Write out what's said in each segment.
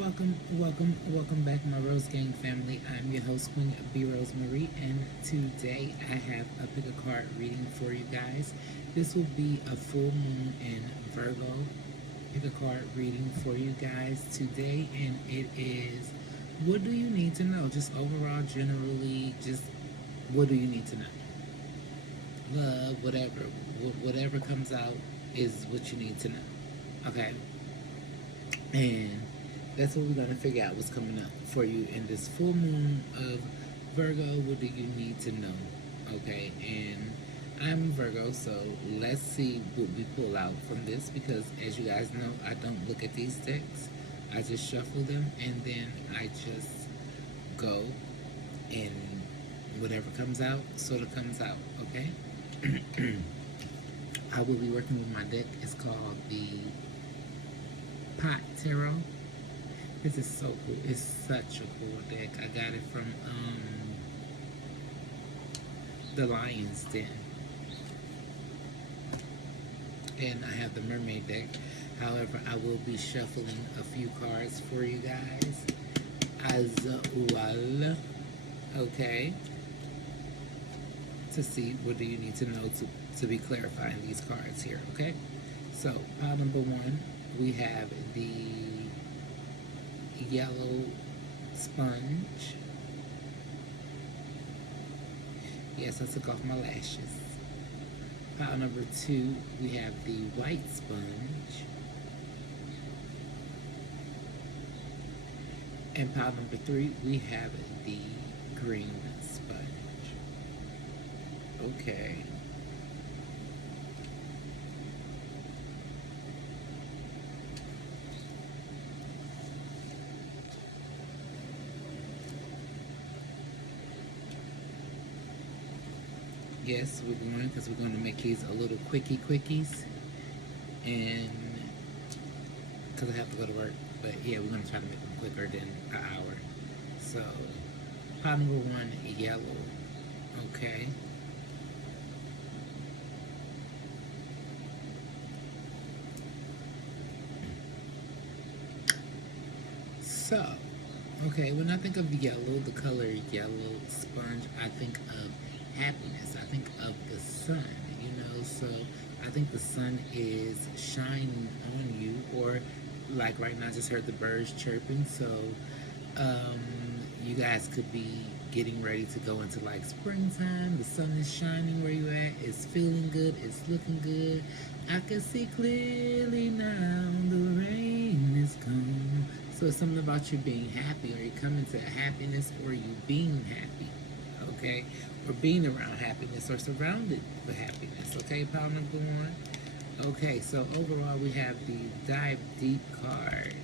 Welcome back, my Rose Gang family. I'm your host, Queen B. Rose Marie, and today I have a pick a card reading for you guys. This will be a full moon in Virgo pick a card reading for you guys today, and it is what do you need to know? Just overall, generally, just what do you need to know? Love, whatever comes out is what you need to know. Okay, and that's what we're gonna figure out what's coming up for you in this full moon of Virgo. What do you need to know? Okay, and I'm Virgo, so let's see what we pull out from this because, as you guys know, I don't look at these decks. I just shuffle them and then I just go, and whatever comes out sort of comes out. Okay. I will be working with my deck. It's called the Pot Tarot. This is so cool. It's such a cool deck. I got it from the Lion's Den. And I have the Mermaid deck. However, I will be shuffling a few cards for you guys as well. Okay. To see what do you need to know to be clarifying these cards here. Okay. So, pile number one, we have the yellow sponge. Yes, I took off my lashes. Pile number two, we have the white sponge. And pile number three, we have the green sponge. Okay. Yes, we're going because we're going to make these a little quickies, and because I have to go to work. But yeah, we're going to try to make them quicker than an hour. So, pile number one, yellow. Okay. So, okay, when I think of yellow, the color yellow sponge, I think of happiness. I think of the sun, so I think the sun is shining on you, or like right now, I just heard the birds chirping, so um, you guys could be getting ready to go into like springtime. The sun is shining where you at. It's feeling good. It's looking good. I can see clearly now. The rain is gone. So it's something about you being happy, or you coming to happiness, or you being happy, okay? Or being around happiness, or surrounded with happiness, okay? Pile number one. Okay, so overall we have the Dive Deep card.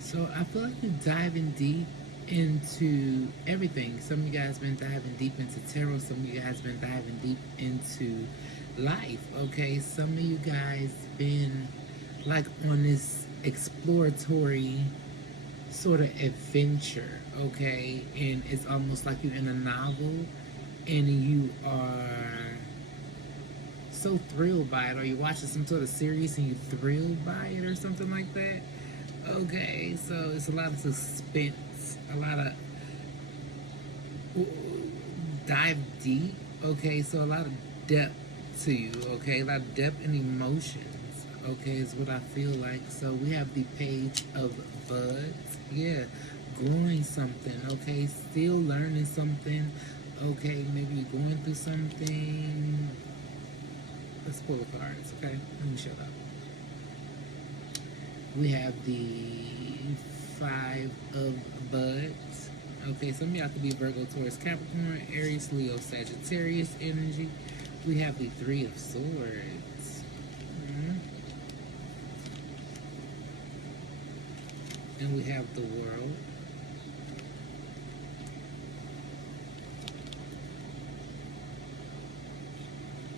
So I feel like you're diving deep into everything. Some of you guys been diving deep into tarot. Some of you guys been diving deep into life. Okay, some of you guys been like on this exploratory sort of adventure. Okay, and it's almost like you're in a novel, and you are so thrilled by it, or you're watching some sort of series and you're thrilled by it, or something like that. Okay, so it's a lot of suspense, a lot of dive deep. Okay, so a lot of depth to you. Okay, a lot of depth and emotions. Okay, is what I feel like. So we have the Page of Buds. Yeah, growing something. Okay, still learning something. Okay, maybe you're going through something. Let's pull the cards. Okay, let me shut up. We have the Five of Buds. Okay, some of y'all could be Virgo, Taurus, Capricorn, Aries, Leo, Sagittarius energy. We have the Three of Swords. And we have the World.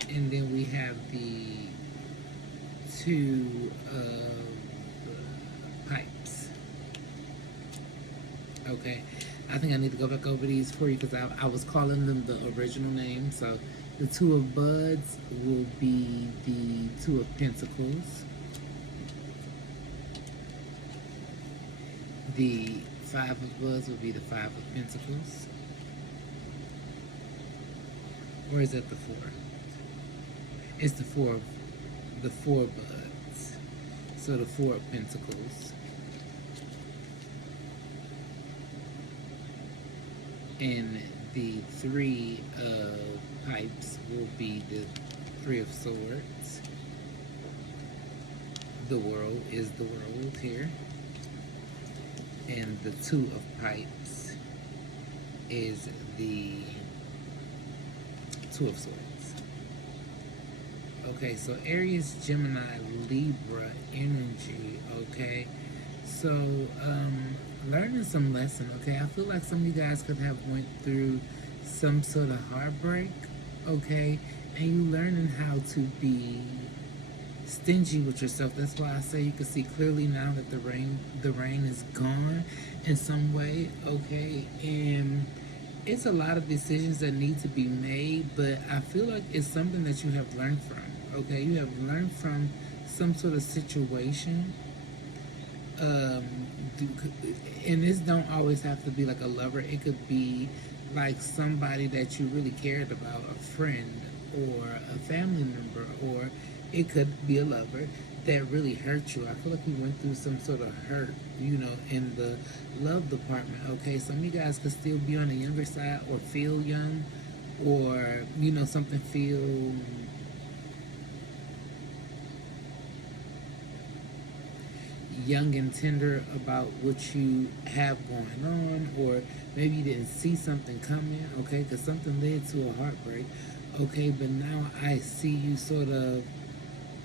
And then we have the Two of Pipes. Okay, I think I need to go back over these for you because I was calling them the original name. So the Two of Buds will be the Two of Pentacles. The Five of Buds will be the Five of Pentacles. Or is that the Four? It's the four buds. So the Four of Pentacles. And the Three of Pipes will be the Three of Swords. The World is the World here. And the Two of Pipes is the Two of Swords. Okay, so Aries, Gemini, Libra energy, okay? So, learning some lesson, okay? I feel like some of you guys could have went through some sort of heartbreak, okay? And you learning how to be stingy with yourself. That's why I say you can see clearly now that the rain is gone in some way, okay? And it's a lot of decisions that need to be made, but I feel like it's something that you have learned from, okay? You have learned from some sort of situation. And this don't always have to be like a lover. It could be like somebody that you really cared about, a friend or a family member, or it could be a lover that really hurt you. I feel like we went through some sort of hurt, in the love department. Okay, some of you guys could still be on the younger side or feel young, or something feel young and tender about what you have going on, or maybe you didn't see something coming, okay, because something led to a heartbreak, okay, but now I see you sort of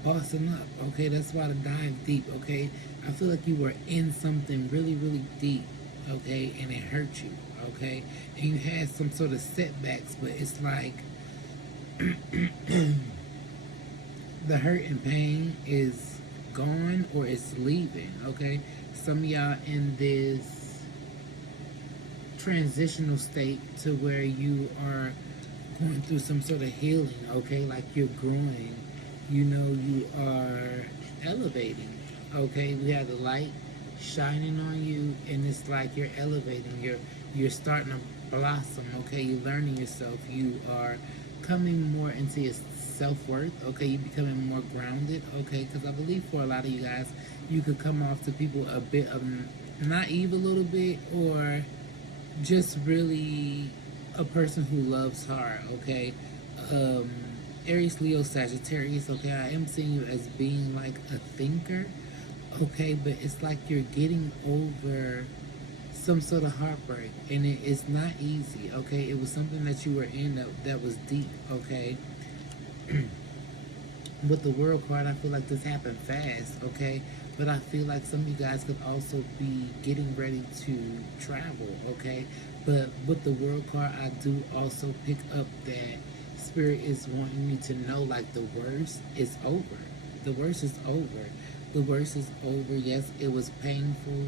bossing up, okay, that's why the dive deep, okay, I feel like you were in something really, really deep, okay, and it hurt you, okay, and you had some sort of setbacks, but it's like the hurt and pain is gone or it's leaving, okay? Some of y'all in this transitional state to where you are going through some sort of healing, okay? Like you're growing, you are elevating, okay? We have the light shining on you, and it's like you're elevating, you're starting to blossom, okay? You're learning yourself, you are coming more into your self-worth, okay? You're becoming more grounded, okay? Because I believe for a lot of you guys, you could come off to people a bit of naive a little bit, or just really a person who loves hard, okay? Aries, Leo, Sagittarius, okay? I am seeing you as being like a thinker, okay? But it's like you're getting over some sort of heartbreak, and it's not easy, okay? It was something that you were in that was deep, okay? With the World card, I feel like this happened fast, okay? But I feel like some of you guys could also be getting ready to travel, okay? But with the World card, I do also pick up that Spirit is wanting me to know, like, the worst is over. The worst is over. The worst is over. Yes, it was painful.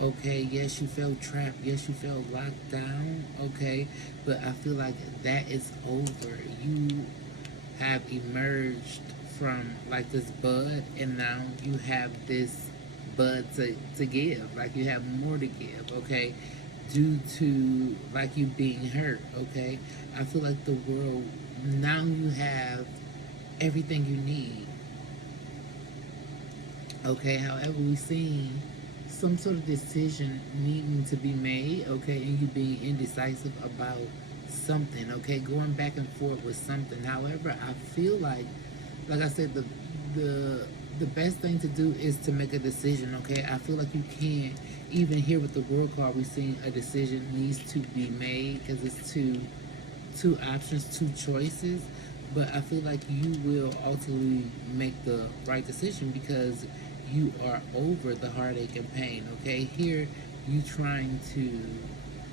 Okay, yes, you felt trapped. Yes, you felt locked down. Okay, but I feel like that is over. You have emerged from like this bud, and now you have this bud to give. Like you have more to give. Okay, due to like you being hurt. Okay, I feel like the world now you have everything you need. Okay, however, we seen some sort of decision needing to be made, okay, and you being indecisive about something, okay, going back and forth with something. However, I feel like I said, the best thing to do is to make a decision, okay? I feel like you can't, even here with the World card, we're seeing a decision needs to be made because it's two options, two choices, but I feel like you will ultimately make the right decision because you are over the heartache and pain, okay? Here, you trying to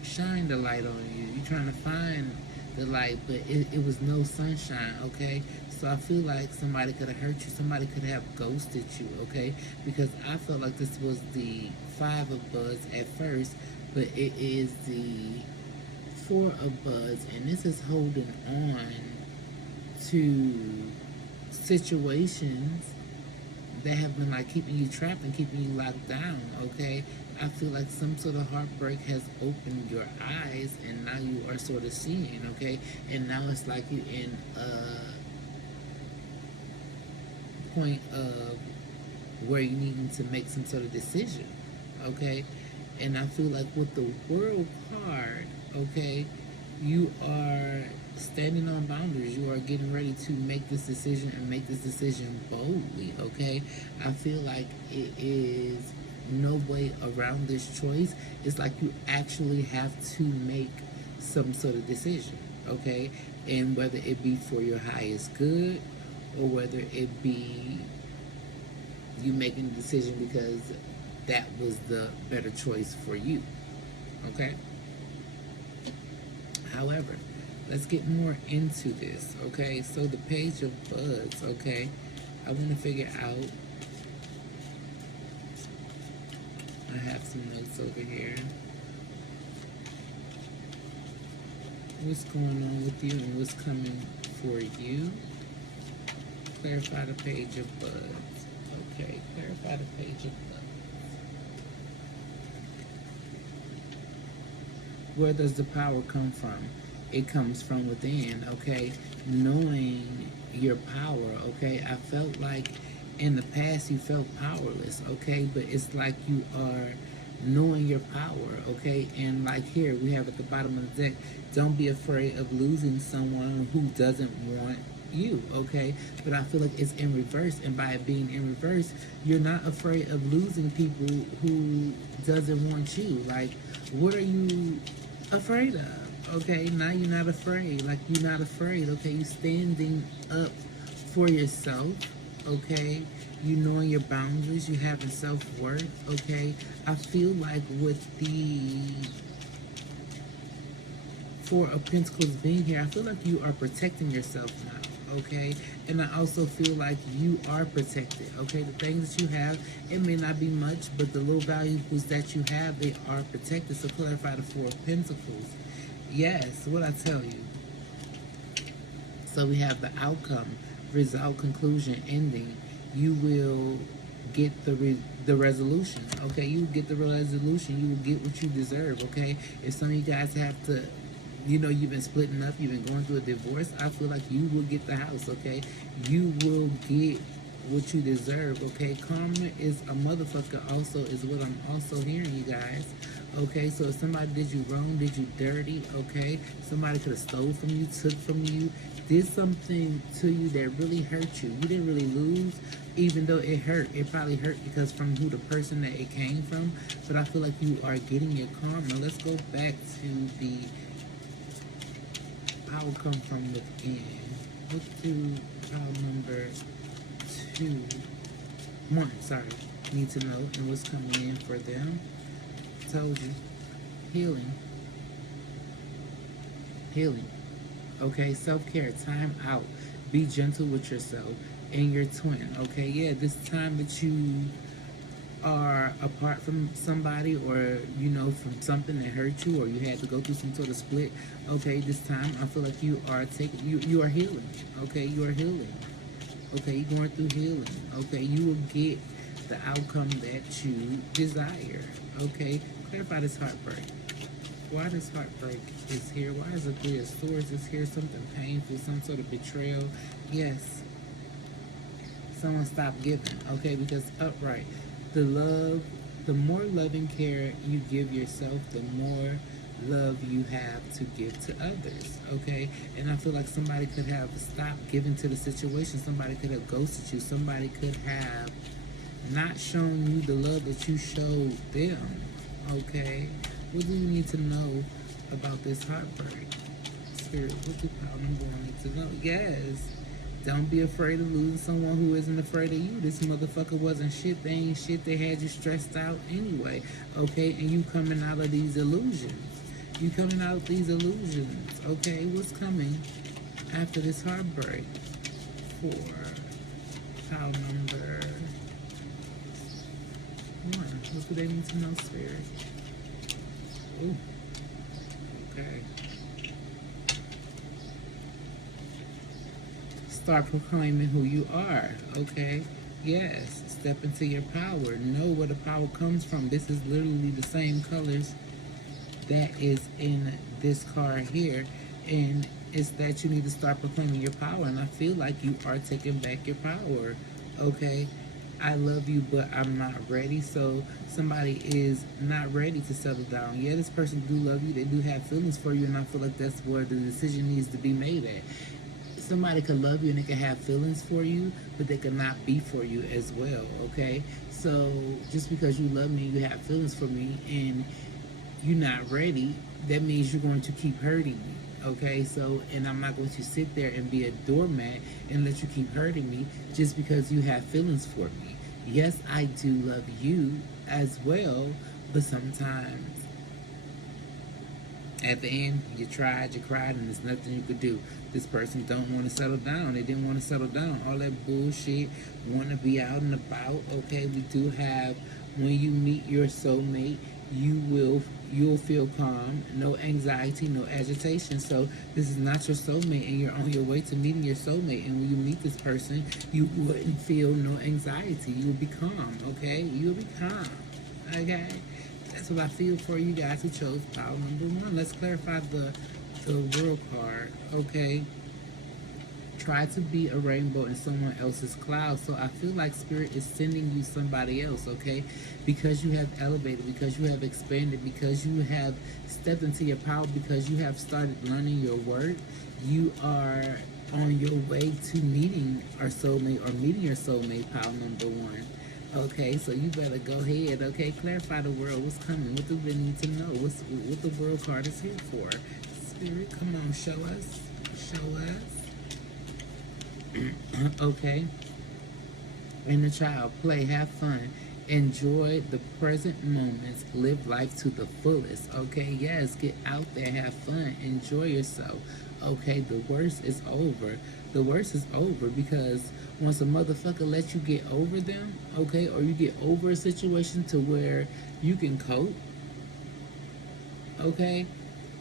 shine the light on you. You're trying to find the light, but it was no sunshine, okay? So I feel like somebody could have hurt you. Somebody could have ghosted you, okay? Because I felt like this was the Five of Buds at first, but it is the Four of Buds, and this is holding on to situations that have been like keeping you trapped and keeping you locked down. Okay, I feel like some sort of heartbreak has opened your eyes, and now you are sort of seeing. Okay, and now it's like you in a point of where you needing to make some sort of decision. Okay, and I feel like with the World card, okay, you are standing on boundaries. You are getting ready to make this decision and make this decision boldly. Okay, I feel like it is no way around this choice. It's like you actually have to make some sort of decision. Okay, and whether it be for your highest good or whether it be you making a decision because that was the better choice for you. Okay. However, let's get more into this. Okay. So the Page of Buds. Okay. I want to figure out. I have some notes over here. What's going on with you and what's coming for you? Clarify the Page of Buds. Okay. Clarify the Page of Buds. Where does the power come from? It comes from within, okay? Knowing your power, okay? I felt like in the past you felt powerless, okay? But it's like you are knowing your power, okay? And like here, we have at the bottom of the deck, don't be afraid of losing someone who doesn't want you, okay? But I feel like it's in reverse, and by it being in reverse, you're not afraid of losing people who doesn't want you. Like, what are you afraid of? Okay, now you're not afraid. Like, you're not afraid. Okay, you're standing up for yourself. Okay, you knowing your boundaries, you having self-worth. Okay, I feel like with the Four of Pentacles being here, I feel like you are protecting yourself now, okay? And I also feel like you are protected, okay? The things that you have, it may not be much, but the little valuables that you have, they are protected. So clarify the Four of Pentacles. Yes, what I tell you. So we have the outcome, result, conclusion, ending. You will get the resolution, okay? You will get the resolution. You will get what you deserve, okay? If some of you guys have to, you know, you've been splitting up, you've been going through a divorce, I feel like you will get the house, okay? You will get what you deserve, okay? Karma is a motherfucker also, is what I'm also hearing, you guys. Okay, so if somebody did you wrong, did you dirty, okay? Somebody could have stole from you, took from you, did something to you that really hurt you. You didn't really lose, even though it hurt. It probably hurt because from who the person that it came from. But I feel like you are getting your karma. Let's go back to the power come from within. Let's do child number 1. Sorry, need to know and what's coming in for them. Told you, healing. Okay, self-care, time out, be gentle with yourself and your twin. Okay, yeah, this time that you are apart from somebody, or you know, from something that hurt you, or you had to go through some sort of split, okay, this time I feel like you are taking, you are healing. Okay, you are healing. Okay, you're going through healing. Okay, you will get the outcome that you desire. Okay, clarify this heartbreak. Why this heartbreak is here? Why is the Three of Swords is here? Something painful, some sort of betrayal. Yes, someone stopped giving. Okay, because upright, the more loving care you give yourself, the more love you have to give to others. Okay, and I feel like somebody could have stopped giving to the situation. Somebody could have ghosted you. Somebody could have not shown you the love that you showed them. Okay, what do you need to know about this heartbreak? Spirit, what do power number 1 need to know? Yes, don't be afraid of losing someone who isn't afraid of you. This motherfucker wasn't shit. They ain't shit. They had you stressed out anyway. Okay, and you coming out of these illusions. You coming out of these illusions. Okay, what's coming after this heartbreak? For power number 1. What do they need to know, Spirit? Ooh, okay. Start proclaiming who you are, okay? Yes, step into your power. Know where the power comes from. This is literally the same colors that is in this card here. And it's that you need to start proclaiming your power. And I feel like you are taking back your power, okay? I love you, but I'm not ready. So somebody is not ready to settle down. Yeah, this person do love you. They do have feelings for you, and I feel like that's where the decision needs to be made at. Somebody could love you and they could have feelings for you, but they could not be for you as well, okay? So just because you love me, you have feelings for me, and you're not ready, that means you're going to keep hurting me. Okay, so, and I'm not going to sit there and be a doormat and let you keep hurting me just because you have feelings for me. Yes, I do love you as well, but sometimes at the end, you tried, you cried, and there's nothing you could do. This person don't want to settle down. They didn't want to settle down. All that bullshit, want to be out and about. Okay, we do have, when you meet your soulmate, you'll feel calm, no anxiety, no agitation. So this is not your soulmate, and you're on your way to meeting your soulmate. And when you meet this person, you wouldn't feel no anxiety. You will be calm. Okay, you will be calm. Okay. That's what I feel for you guys who chose pile number one. Let's clarify the world card. Okay. Try to be a rainbow in someone else's cloud. So I feel like Spirit is sending you somebody else, okay? Because you have elevated, because you have expanded, because you have stepped into your power, because you have started learning your worth, you are on your way to meeting our soulmate or meeting your soulmate, pile number one. Okay, so you better go ahead. Okay, clarify the world. What's coming? What do we need to know? What the world card is here for? Spirit, come on, show us. Show us. Okay. And the child, play, have fun, enjoy the present moments, live life to the fullest. Okay, yes, get out there, have fun, enjoy yourself. Okay, the worst is over. The worst is over because once a motherfucker lets you get over them, okay, or you get over a situation to where you can cope, okay,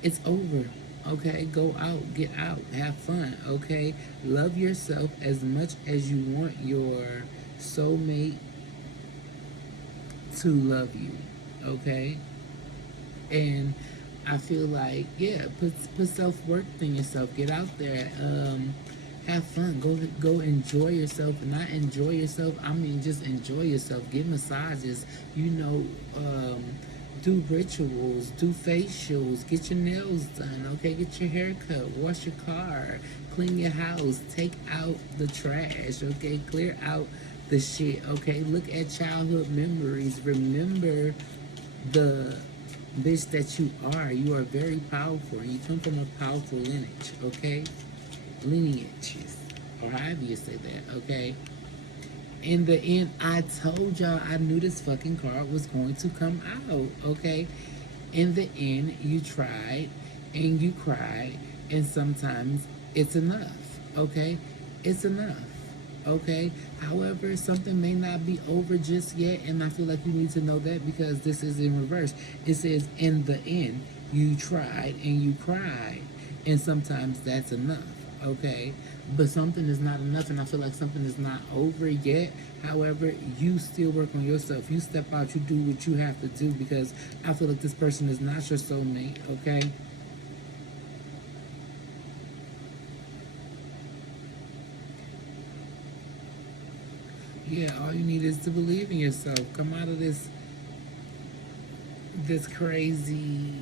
it's over. Okay, go out, get out, have fun. Okay, love yourself as much as you want your soulmate to love you. Okay, and I feel like, yeah, put self worth in yourself. Get out there. Have fun. Go enjoy yourself. Not enjoy yourself. I mean, just enjoy yourself. Get massages. You know, do rituals. Do facials. Get your nails done. Okay, get your hair cut. Wash your car. Clean your house. Take out the trash. Okay, clear out the shit. Okay, look at childhood memories. Remember the bitch that you are. You are very powerful, and you come from a powerful lineage. Okay, lineages, or however you say that, okay? In the end, I told y'all I knew this fucking card was going to come out, okay? In the end, you tried and you cried, and sometimes it's enough, okay? It's enough, okay? However, something may not be over just yet, and I feel like you need to know that because this is in reverse. It says, in the end, you tried and you cried, and sometimes that's enough, okay? But something is not enough, and I feel like something is not over yet. However, you still work on yourself. You step out, you do what you have to do because I feel like this person is not your soulmate, okay? Yeah, all you need is to believe in yourself. Come out of this crazy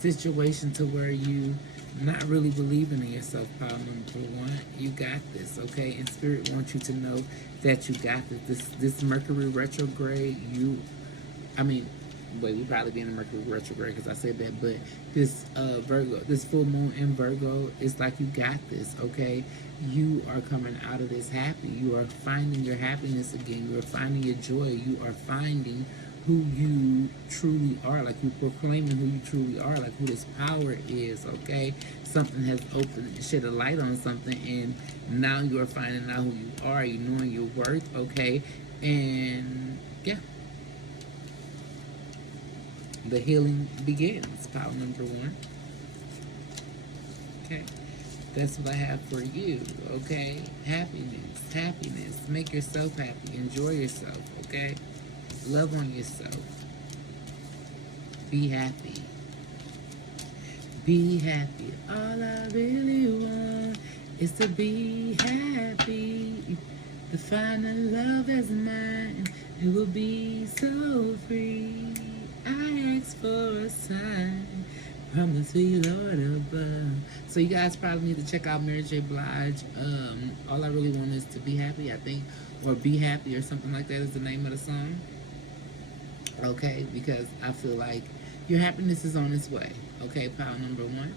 situation to where you not really believing in yourself, pile number one. You got this, okay? And Spirit wants you to know that you got this. This Mercury retrograde, I mean, wait, we probably be in a Mercury retrograde because I said that, but this Virgo, this full moon in Virgo, it's like you got this, okay? You are coming out of this happy. You are finding your happiness again. You are finding your joy. You are finding who you truly are, like you proclaiming who you truly are, like who this power is, okay? Something has opened, shed a light on something, and now you're finding out who you are, you knowing your worth, okay? And yeah, the healing begins. Pile number one. Okay. That's what I have for you. Okay. Happiness. Happiness. Make yourself happy. Enjoy yourself. Okay. Love on yourself. Be happy. Be happy. All I really want is to be happy. To find a love that's mine, it will be so free. I ask for a sign from the sweet Lord above. So you guys probably need to check out Mary J. Blige. All I really want is to be happy, I think, or be happy or something like that is the name of the song. Okay, because I feel like your happiness is on its way. Okay, pile number one.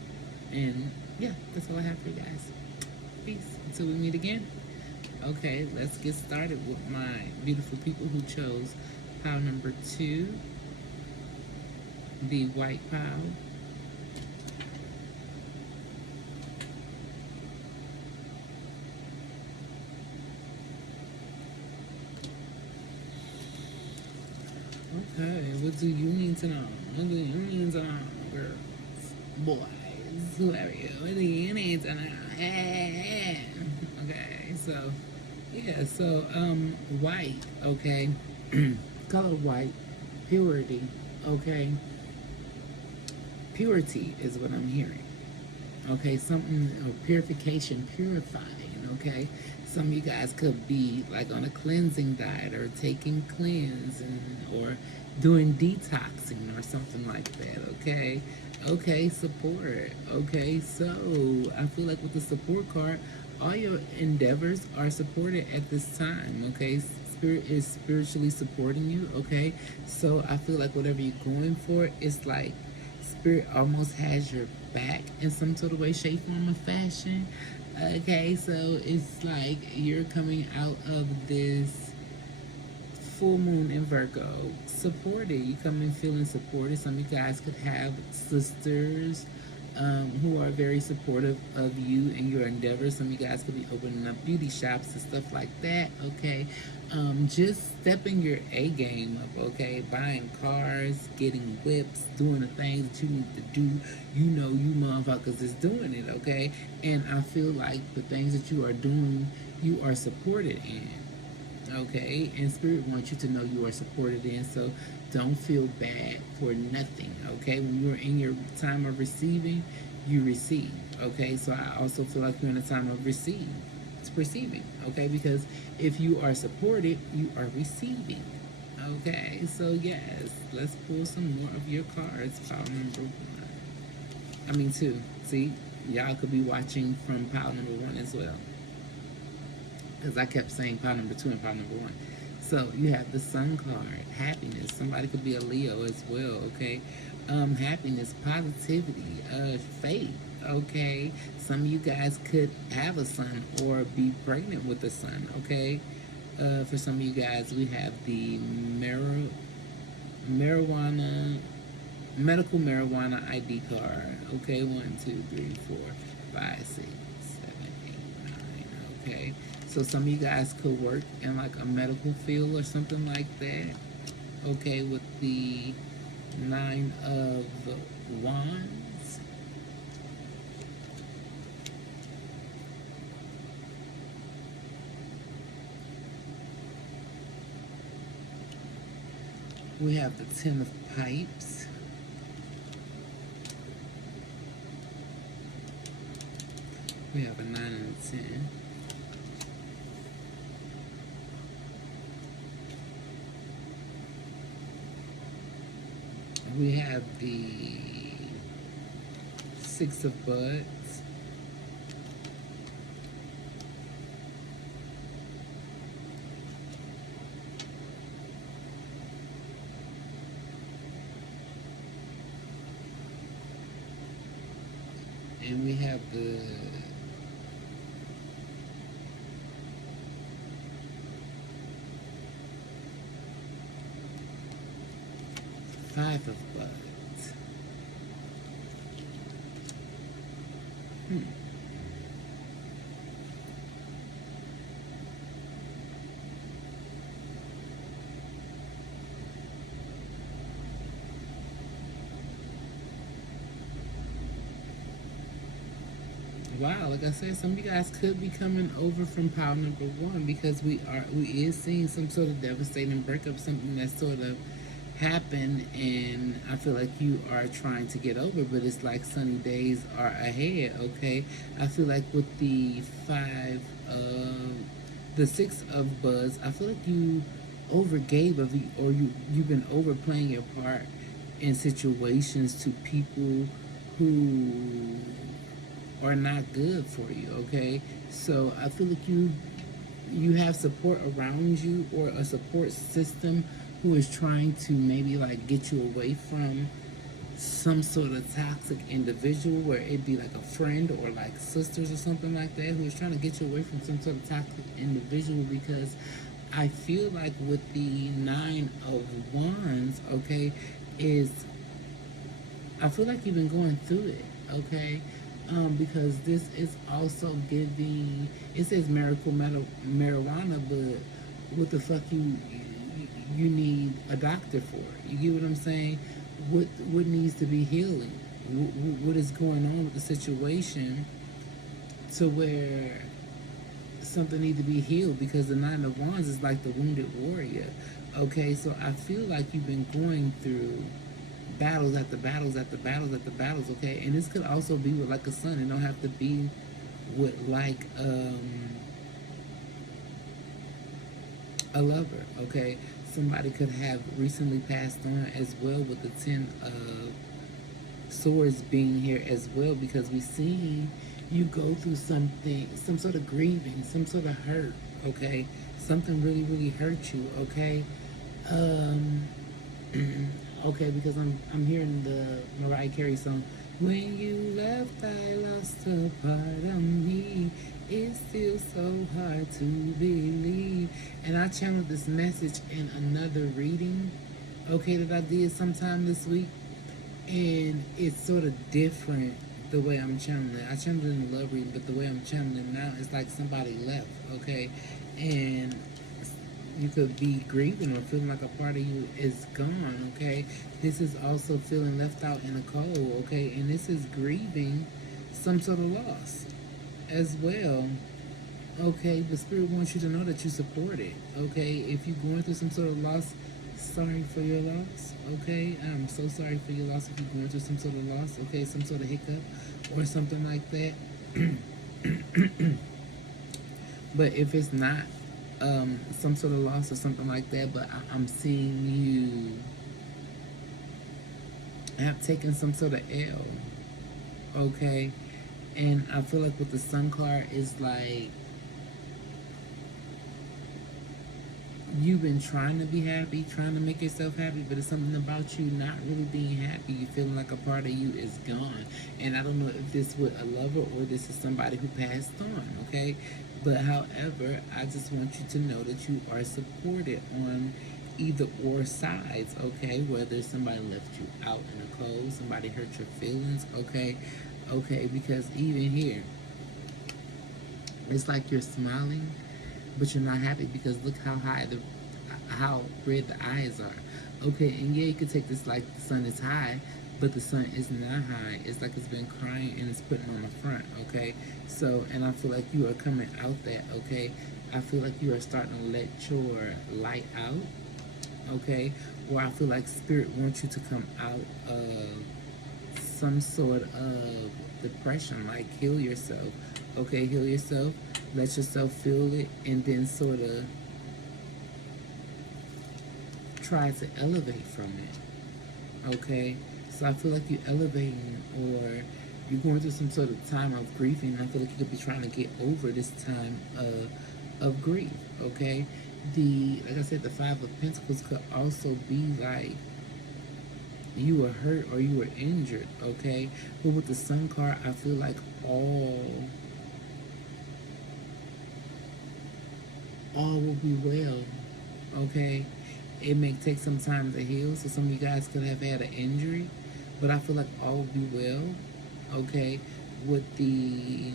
And yeah, that's all I have for you guys. Peace. Until we meet again. Okay, let's get started with my beautiful people who chose pile number two, the white pile. Okay, what do you need to know? What do you need to know, girls, boys, whoever you? What do you need to know? Hey. Okay, so yeah, so white. Okay, color white, purity. Okay, purity is what I'm hearing. Okay, something or purification, purifying. Okay, some of you guys could be like on a cleansing diet or taking cleansing or doing detoxing or something like that. Okay, support. Okay, so I feel like with the support card, all your endeavors are supported at this time. Okay, spirit is spiritually supporting you. Okay, so I feel like whatever you're going for, it's like spirit almost has your back in some sort of way, shape, form, or fashion. Okay, so it's like you're coming out of this full moon in Virgo supported. You come in feeling supported. Some of you guys could have sisters who are very supportive of you and your endeavors. Some of you guys could be opening up beauty shops and stuff like that. Okay, just stepping your A game up. Okay, buying cars, getting whips, doing the things that you need to do. You motherfuckers is doing it. Okay, and I feel like the things that you are doing, you are supported in. Okay, and spirit wants you to know you are supported in, so don't feel bad for nothing. Okay, when you're in your time of receiving, you receive. Okay, so I also feel like you're in a time of receiving. Okay, because if you are supported, you are receiving. Okay, so yes, let's pull some more of your cards. Pile number one, I mean two. See, y'all could be watching from pile number one as well, because I kept saying pile number two and pile number one. So you have the Sun card, happiness. Somebody could be a Leo as well. Okay, happiness, positivity, faith. Okay, some of you guys could have a son or be pregnant with a son. Okay, for some of you guys, we have the marijuana, medical marijuana ID card. Okay, 1, 2, 3, 4, 5, 6, 7, 8, 9. Okay, so some of you guys could work in like a medical field or something like that. Okay, with the 9 of Wands. We have the 10 of Pipes. We have a 9 and a 10. We have the 6 of Buds. And we have the 5 of Buds. wow, like I said, some of you guys could be coming over from pile number one because we is seeing some sort of devastating breakup, something that sort of happened, and I feel like you are trying to get over, but it's like sunny days are ahead. Okay, I feel like with the six of buds, I feel like you overgave of you, or you've been overplaying your part in situations to people who are not good for you. Okay, so I feel like you have support around you, or a support system who is trying to maybe like get you away from some sort of toxic individual, where it be like a friend or like sisters or something like that, who is trying to get you away from some sort of toxic individual. Because I feel like with the nine of wands, okay, is I feel like you've been going through it, okay? Because this is also giving. It says miracle marijuana, but what the fuck you need a doctor for? You get what I'm saying? What needs to be healing? What is going on with the situation to where something needs to be healed? Because the nine of wands is like the wounded warrior. Okay, so I feel like you've been going through battles after battles after battles after battles. Okay, and this could also be with like a son. It don't have to be with like a lover. Okay, somebody could have recently passed on as well, with the 10 of swords being here as well, because we see you go through something, some sort of grieving, some sort of hurt. Okay, something really really hurt you. Okay, um okay, because I'm hearing the Mariah Carey song. When you left, I lost a part of me. It's still so hard to believe. And I channeled this message in another reading, okay, that I did sometime this week, and it's sort of different the way I'm channeling it. I channeled it in the love reading, but the way I'm channeling it now, it's like somebody left, okay, and you could be grieving or feeling like a part of you is gone. Okay, this is also feeling left out in the cold. Okay, and this is grieving some sort of loss as well. Okay, but spirit wants you to know that you support it. Okay, if you're going through some sort of loss, sorry for your loss. Okay, I'm so sorry for your loss if you're going through some sort of loss. Okay, some sort of hiccup or something like that. But if it's not some sort of loss or something like that, but I'm seeing you have taken some sort of L, okay? And I feel like with the Sun card is like you've been trying to be happy, trying to make yourself happy, but it's something about you not really being happy. You feeling like a part of you is gone. And I don't know if this with a lover or this is somebody who passed on, okay? But however, I just want you to know that you are supported on either or sides, okay? Whether somebody left you out in the cold, somebody hurt your feelings, okay? Okay, because even here, it's like you're smiling, but you're not happy because look how red the eyes are. Okay, and yeah, you could take this like the sun is high, but the sun is not high. It's like it's been crying and it's putting on the front. Okay, so and I feel like you are coming out that. Okay, I feel like you are starting to let your light out. Okay, or I feel like spirit wants you to come out of some sort of depression, like heal yourself. Okay, heal yourself, let yourself feel it, and then sort of try to elevate from it. Okay, so I feel like you're elevating, or you're going through some sort of time of grieving. I feel like you could be trying to get over this time of grief. Okay, like I said, the Five of Pentacles could also be like you were hurt or you were injured. Okay, but with the Sun card, I feel like all will be well. Okay, it may take some time to heal, so some of you guys could have had an injury, but I feel like all will be well. Okay, with the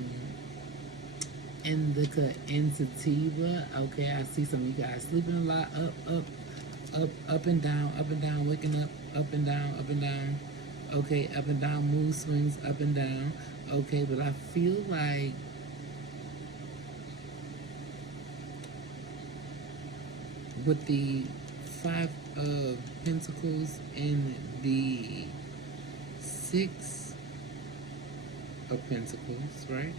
indica insativa. Okay, I see some of you guys sleeping a lot, up and down, waking up and down, up and down. Okay, up and down, mood swings up and down. Okay, but I feel like with the Five of Pentacles and the Six of Pentacles, right?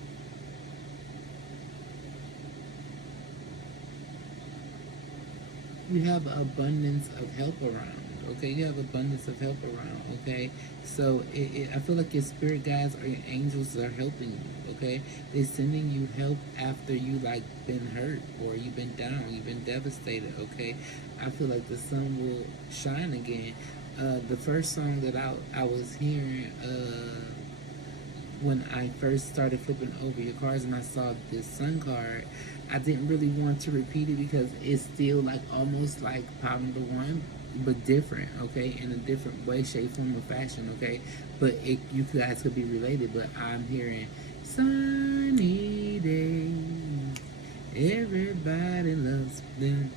You have abundance of help around. Okay, you have abundance of help around. Okay, so I feel like your spirit guides or your angels are helping you. Okay, they're sending you help after you like been hurt or you've been down, you've been devastated. Okay, I feel like the sun will shine again. The first song that I was hearing when I first started flipping over your cards and I saw this sun card, I didn't really want to repeat it because it's still like almost like pile number one, but different, okay, in a different way, shape, form, or fashion, okay. But you guys could be related. But I'm hearing sunny days, everybody loves them.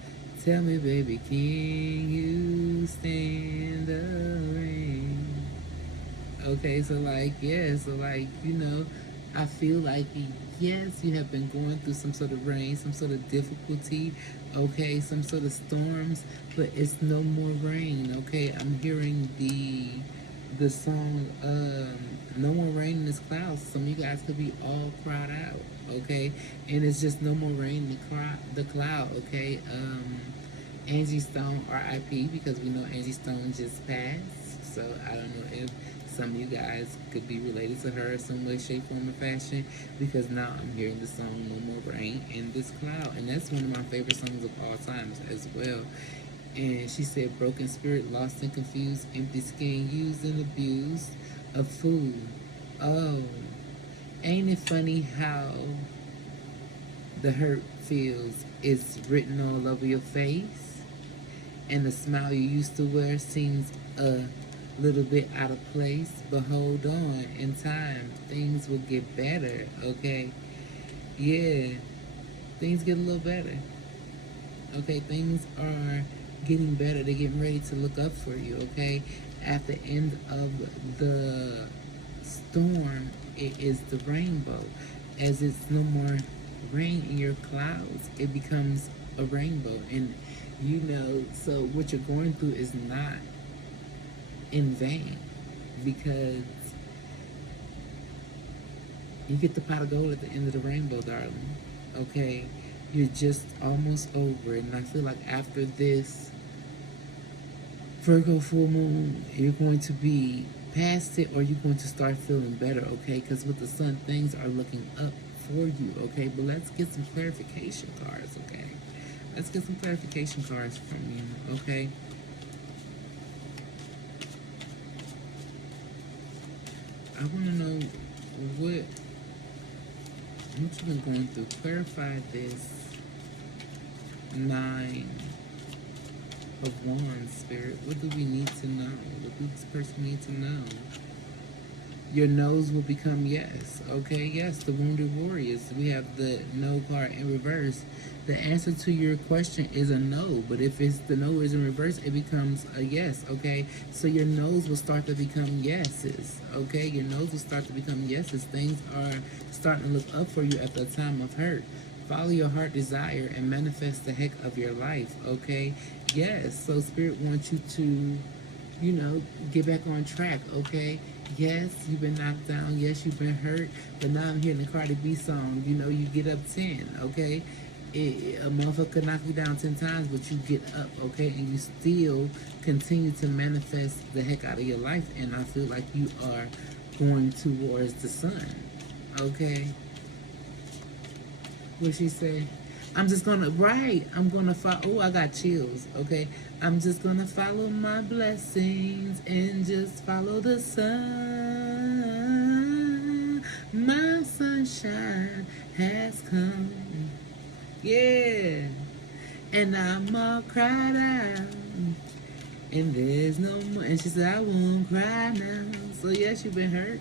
Tell me, baby, can you stand the rain? Okay, so like, yeah, so like, I feel like, yes, you have been going through some sort of rain, some sort of difficulty, okay, some sort of storms, but it's no more rain, okay? I'm hearing the song, No More Rain in This Cloud. Some of you guys could be all cried out, okay? And it's just no more rain in the cloud, okay? Angie Stone, RIP, because we know Angie Stone just passed. So I don't know if some of you guys could be related to her in some way, shape, form, or fashion. Because now I'm hearing the song "No More Rain in This Cloud," and that's one of my favorite songs of all times as well. And she said, "Broken spirit, lost and confused, empty skin, used and abused, a fool." Oh, ain't it funny how the hurt feels is written all over your face? And the smile you used to wear seems a little bit out of place, but hold on, in time, things will get better, okay? Yeah, things get a little better. Okay, things are getting better. They're getting ready to look up for you, okay? At the end of the storm, it is the rainbow. As it's no more rain in your clouds, it becomes a rainbow. And so what you're going through is not in vain, because you get the pot of gold at the end of the rainbow, darling. Okay? You're just almost over it. And I feel like after this Virgo full moon, you're going to be past it, or you're going to start feeling better, okay? Because with the sun, things are looking up for you, okay? But let's get some clarification cards, okay? Let's get some clarification cards from you, okay? I want to know what you've been going through. Clarify this Nine of Wands, Spirit. What do we need to know? What does this person need to know? Your no's will become yes. Okay, yes, the Wounded Warriors. We have the no card in reverse. The answer to your question is a no, but if it's the no is in reverse, it becomes a yes. Okay, so your no's will start to become yeses. Okay, your no's will start to become yeses. Things are starting to look up for you at the time of hurt. Follow your heart desire and manifest the heck of your life. Okay, yes. So Spirit wants you to, get back on track. Okay. Yes, you've been knocked down. Yes, you've been hurt. But now I'm hearing the Cardi B song. You get up 10, okay? A motherfucker could knock you down 10 times, but you get up, okay? And you still continue to manifest the heck out of your life. And I feel like you are going towards the sun, okay? What she say? I'm gonna follow. Oh, I got chills, okay? I'm just gonna follow my blessings and just follow the sun. My sunshine has come. Yeah. And I'm all cried out. And there's no more. And she said, I won't cry now. So, yes, you've been hurt.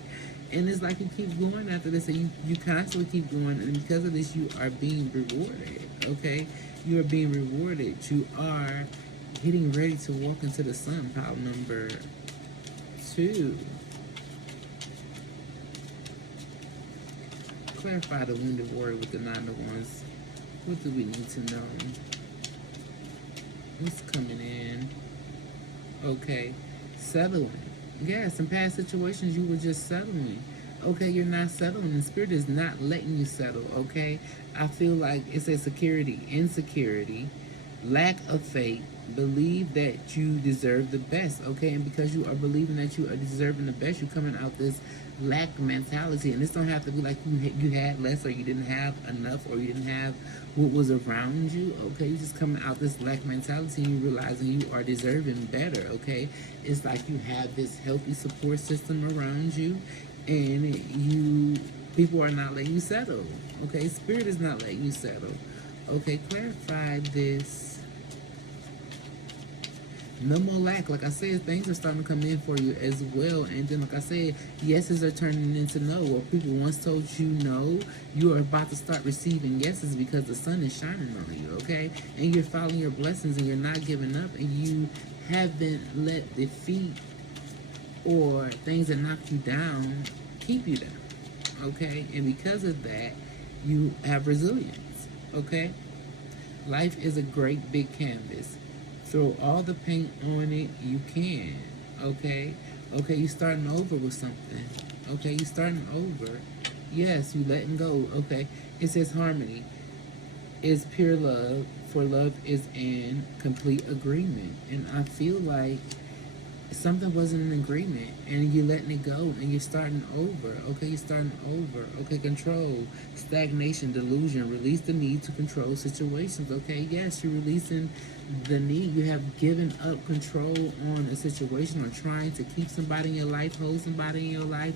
And it's like you keep going after this, and you constantly keep going, and because of this, you are being rewarded, okay? You are being rewarded. You are getting ready to walk into the sun, pile number 2. clarify the wounded warrior with the Nine of Wands. What do we need to know? What's coming in? Okay, settling. Yes, in past situations you were just settling. Okay, you're not settling. The spirit is not letting you settle. Okay, I feel like it says security, insecurity, lack of faith. Believe that you deserve the best. Okay, and because you are believing that you are deserving the best, you're coming out this lack mentality. And this don't have to be like you had less or you didn't have enough or you didn't have what was around you. Okay, you just coming out this lack mentality and you realizing you are deserving better. Okay, it's like you have this healthy support system around you, and you people are not letting you settle. Okay, spirit is not letting you settle. Okay, clarify this. No more lack. Like I said, things are starting to come in for you as well. And then, like I said, yeses are turning into no. Or people once told you no, you are about to start receiving yeses because the sun is shining on you, okay? And you're following your blessings and you're not giving up and you haven't let defeat or things that knock you down keep you down, okay? And because of that, you have resilience, okay? Life is a great big canvas. Throw all the paint on it you can, okay? Okay, you're starting over with something. Okay, you're starting over. Yes, you letting go. Okay, it says harmony is pure love, for love is in complete agreement. And I feel like something wasn't an agreement and you're letting it go and you're starting over. Okay, you're starting over. Okay, control, stagnation, delusion. Release the need to control situations. Okay, yes, you're releasing the need. You have given up control on a situation or trying to keep somebody in your life, hold somebody in your life,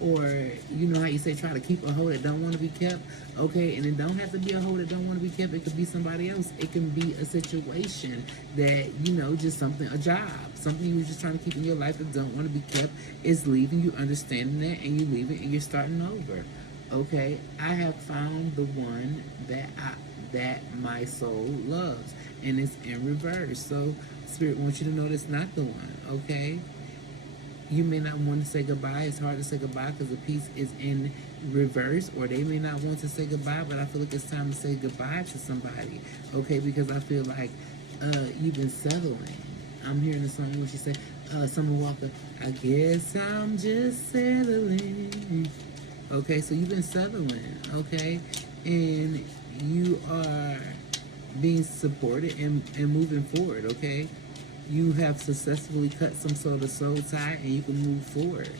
or you know how you say try to keep a hoe that don't want to be kept. Okay, and it don't have to be a hoe that don't want to be kept. It could be somebody else. It can be a situation that, you know, just something, a job, something you were just trying to keep in your life that don't want to be kept is leaving. You understanding that and you leave it and you're starting over. Okay, I have found the one that my soul loves, and it's in reverse. So spirit wants you to know that's not the one. Okay, you may not want to say goodbye. It's hard to say goodbye because the piece is in reverse, or they may not want to say goodbye, but I feel like it's time to say goodbye to somebody, okay? Because I feel like you've been settling. I'm hearing the song when she said, Summer Walker, I guess I'm just settling. Okay, so you've been settling, okay? And you are being supported and moving forward, okay? You have successfully cut some sort of soul tie and you can move forward.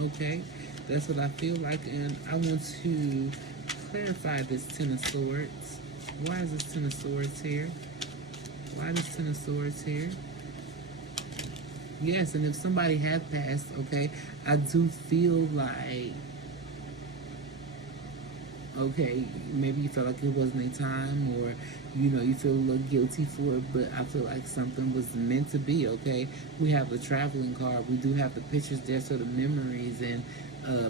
Okay? That's what I feel like. And I want to clarify this Ten of Swords. Why is this Ten of Swords here? Why is this Ten of Swords here? Yes, and if somebody has passed, okay, I do feel like, okay, maybe you felt like it wasn't a time, or you know, you feel a little guilty for it, but I feel like something was meant to be. Okay, we have the traveling card, we do have the pictures there, so the memories and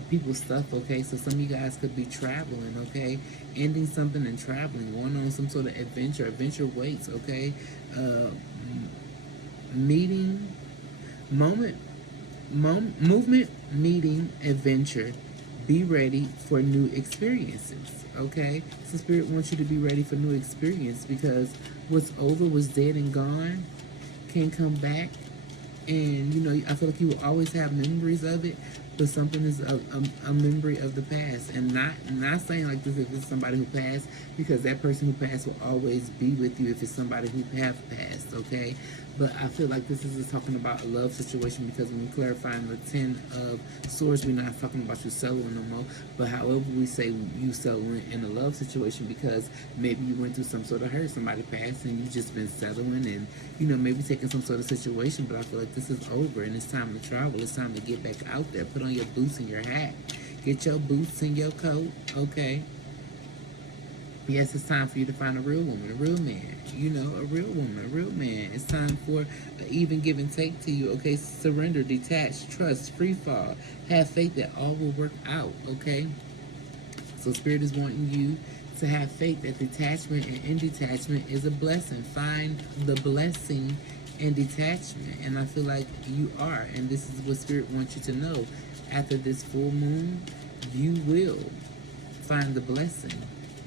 people's stuff. Okay, so some of you guys could be traveling, okay, ending something and traveling, going on some sort of adventure waits. Okay, meeting, movement, meeting, adventure. Be ready for new experiences, okay? So Spirit wants you to be ready for new experience, because what's over, what's dead and gone, can come back. And, you know, I feel like you will always have memories of it, but something is a memory of the past. And not saying like this if it's somebody who passed, because that person who passed will always be with you if it's somebody who have passed, okay? But I feel like this is talking about a love situation, because when we're clarifying the Ten of Swords, we're not talking about you settling no more. But however we say you settling in a love situation, because maybe you went through some sort of hurt, somebody passed, and you've just been settling and, you know, maybe taking some sort of situation. But I feel like this is over and it's time to travel. It's time to get back out there. Put on your boots and your hat. Get your boots and your coat, okay? Yes, it's time for you to find a real woman, a real man, you know, a real woman, a real man. It's time for an even give and take to you, okay? Surrender, detach, trust, free fall. Have faith that all will work out, okay? So Spirit is wanting you to have faith that detachment and in detachment is a blessing. Find the blessing in detachment. And I feel like you are. And this is what Spirit wants you to know. After this full moon, you will find the blessing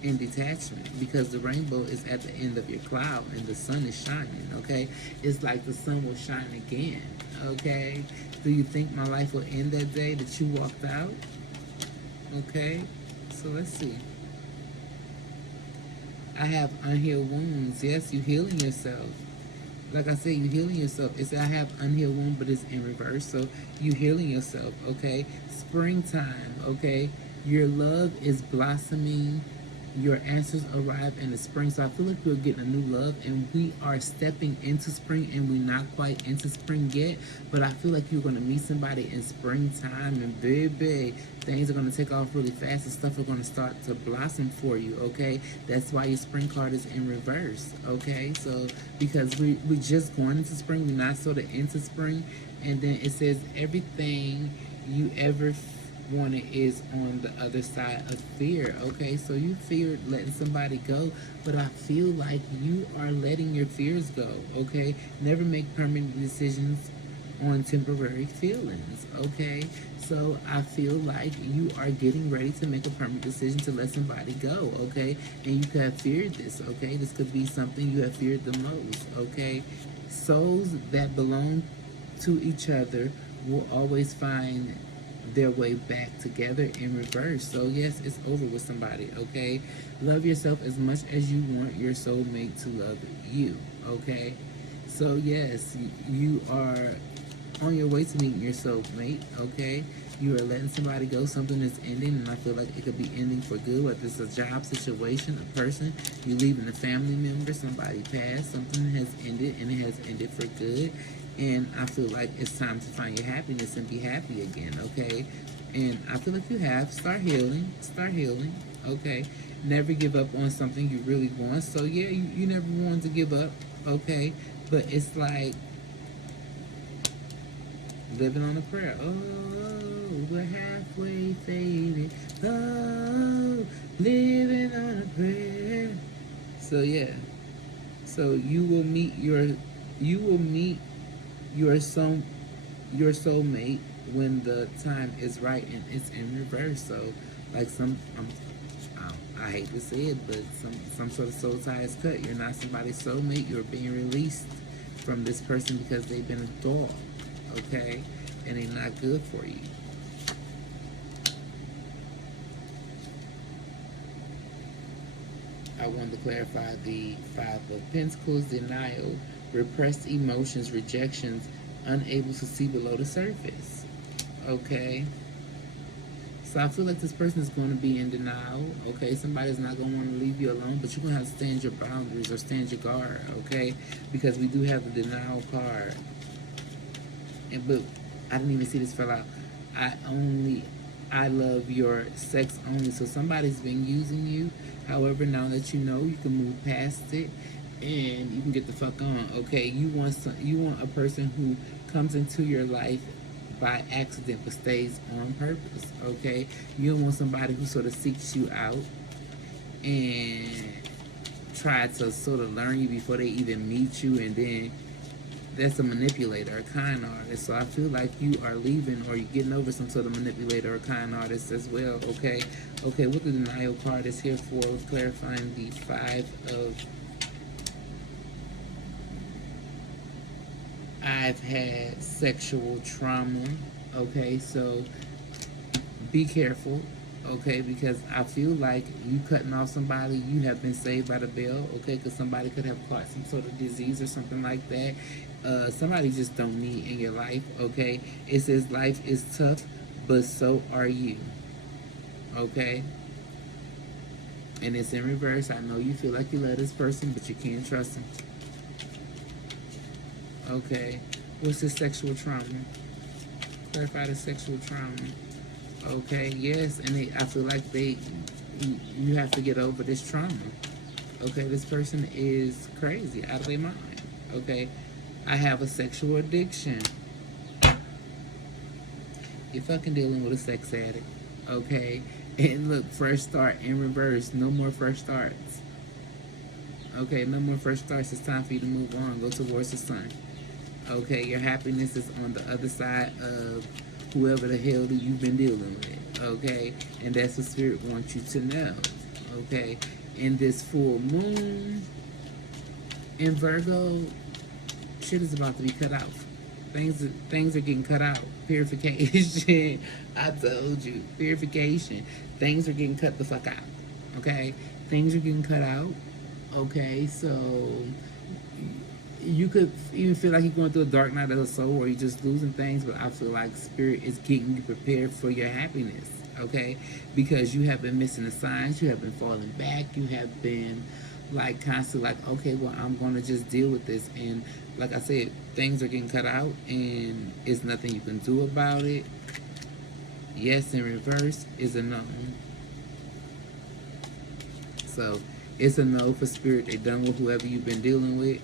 in detachment, because the rainbow is at the end of your cloud and the sun is shining, okay? It's like the sun will shine again, okay? Do you think my life will end that day that you walked out? Okay, so let's see. I have unhealed wounds. Yes, you healing yourself. Like I said, you healing yourself. It's I have unhealed wound, but it's in reverse. So you healing yourself, okay? Springtime, okay? Your love is blossoming. Your answers arrive in the spring. So I feel like we're getting a new love, and we are stepping into spring, and we're not quite into spring yet. But I feel like you're gonna meet somebody in springtime, and baby, things are gonna take off really fast, and stuff are gonna start to blossom for you. Okay, that's why your spring card is in reverse. Okay, so because we just going into spring, we're not sort of into spring, and then it says everything you ever wanted is on the other side of fear. Okay, so you feared letting somebody go, but I feel like you are letting your fears go. Okay, never make permanent decisions on temporary feelings. Okay, so I feel like you are getting ready to make a permanent decision to let somebody go. Okay, and you could have feared this. Okay, this could be something you have feared the most. Okay, souls that belong to each other will always find their way back together in reverse. So yes, it's over with somebody. Okay, love yourself as much as you want your soulmate to love you. Okay, so yes, you are on your way to meeting your soulmate. Okay, you are letting somebody go. Something is ending, and I feel like it could be ending for good, whether it's a job situation, a person, you leaving a family member, somebody passed, something has ended, and it has ended for good. And I feel like it's time to find your happiness and be happy again. Okay, and I feel like you have start healing, okay, never give up on something you really want. So yeah, you never want to give up. Okay, but it's like living on a prayer. Oh, we're halfway faded. Oh, living on a prayer. So yeah. So you will meet your soulmate when the time is right, and it's in reverse. So like I hate to say it, but some sort of soul tie is cut. You're not somebody's soulmate. You're being released from this person because they've been a dog. Okay, and they're not good for you. I want to clarify the Five of Pentacles: denial, repressed emotions, rejections, unable to see below the surface. Okay, so I feel like this person is going to be in denial. Okay, somebody's not going to want to leave you alone, but you're going to have to stand your boundaries or stand your guard. Okay, because we do have the denial card. But I didn't even see this fell out. I love your sex only. So somebody's been using you. However, now that you know, you can move past it and you can get the fuck on. Okay, you want a person who comes into your life by accident but stays on purpose. Okay, you don't want somebody who sort of seeks you out and try to sort of learn you before they even meet you, and then that's a manipulator, a con artist. So I feel like you are leaving, or you're getting over some sort of manipulator or con artist as well. Okay, okay. What the denial card is here for? We're clarifying the Five of. I've had sexual trauma. Okay, so be careful. Okay, because I feel like you cutting off somebody, you have been saved by the bell. Okay, because somebody could have caught some sort of disease or something like that. Somebody just don't need in your life. Okay, it says life is tough, but so are you. Okay, and it's in reverse. I know you feel like you love this person, but you can't trust him. Okay, what's the sexual trauma? Clarify the sexual trauma. Okay, yes, and I feel like you have to get over this trauma. Okay, this person is crazy, out of their mind. Okay, I have a sexual addiction. You're fucking dealing with a sex addict. Okay, and look, fresh start in reverse. No more fresh starts. Okay, no more fresh starts. It's time for you to move on. Go towards the sun. Okay, your happiness is on the other side of whoever the hell that you've been dealing with. okay? And that's what Spirit wants you to know, okay? In this full moon in Virgo, shit is about to be cut out. Things are getting cut out. Purification. I told you, purification. Things are getting cut the fuck out. Okay, things are getting cut out. Okay, so you could even feel like you're going through a dark night of the soul, or you're just losing things. But I feel like Spirit is getting you prepared for your happiness. Okay, because you have been missing the signs. You have been falling back. You have been like constantly like, okay, well, I'm gonna just deal with this. And like I said, things are getting cut out, and it's nothing you can do about it. Yes in reverse is a no. So it's a no for Spirit. They done with whoever you've been dealing with.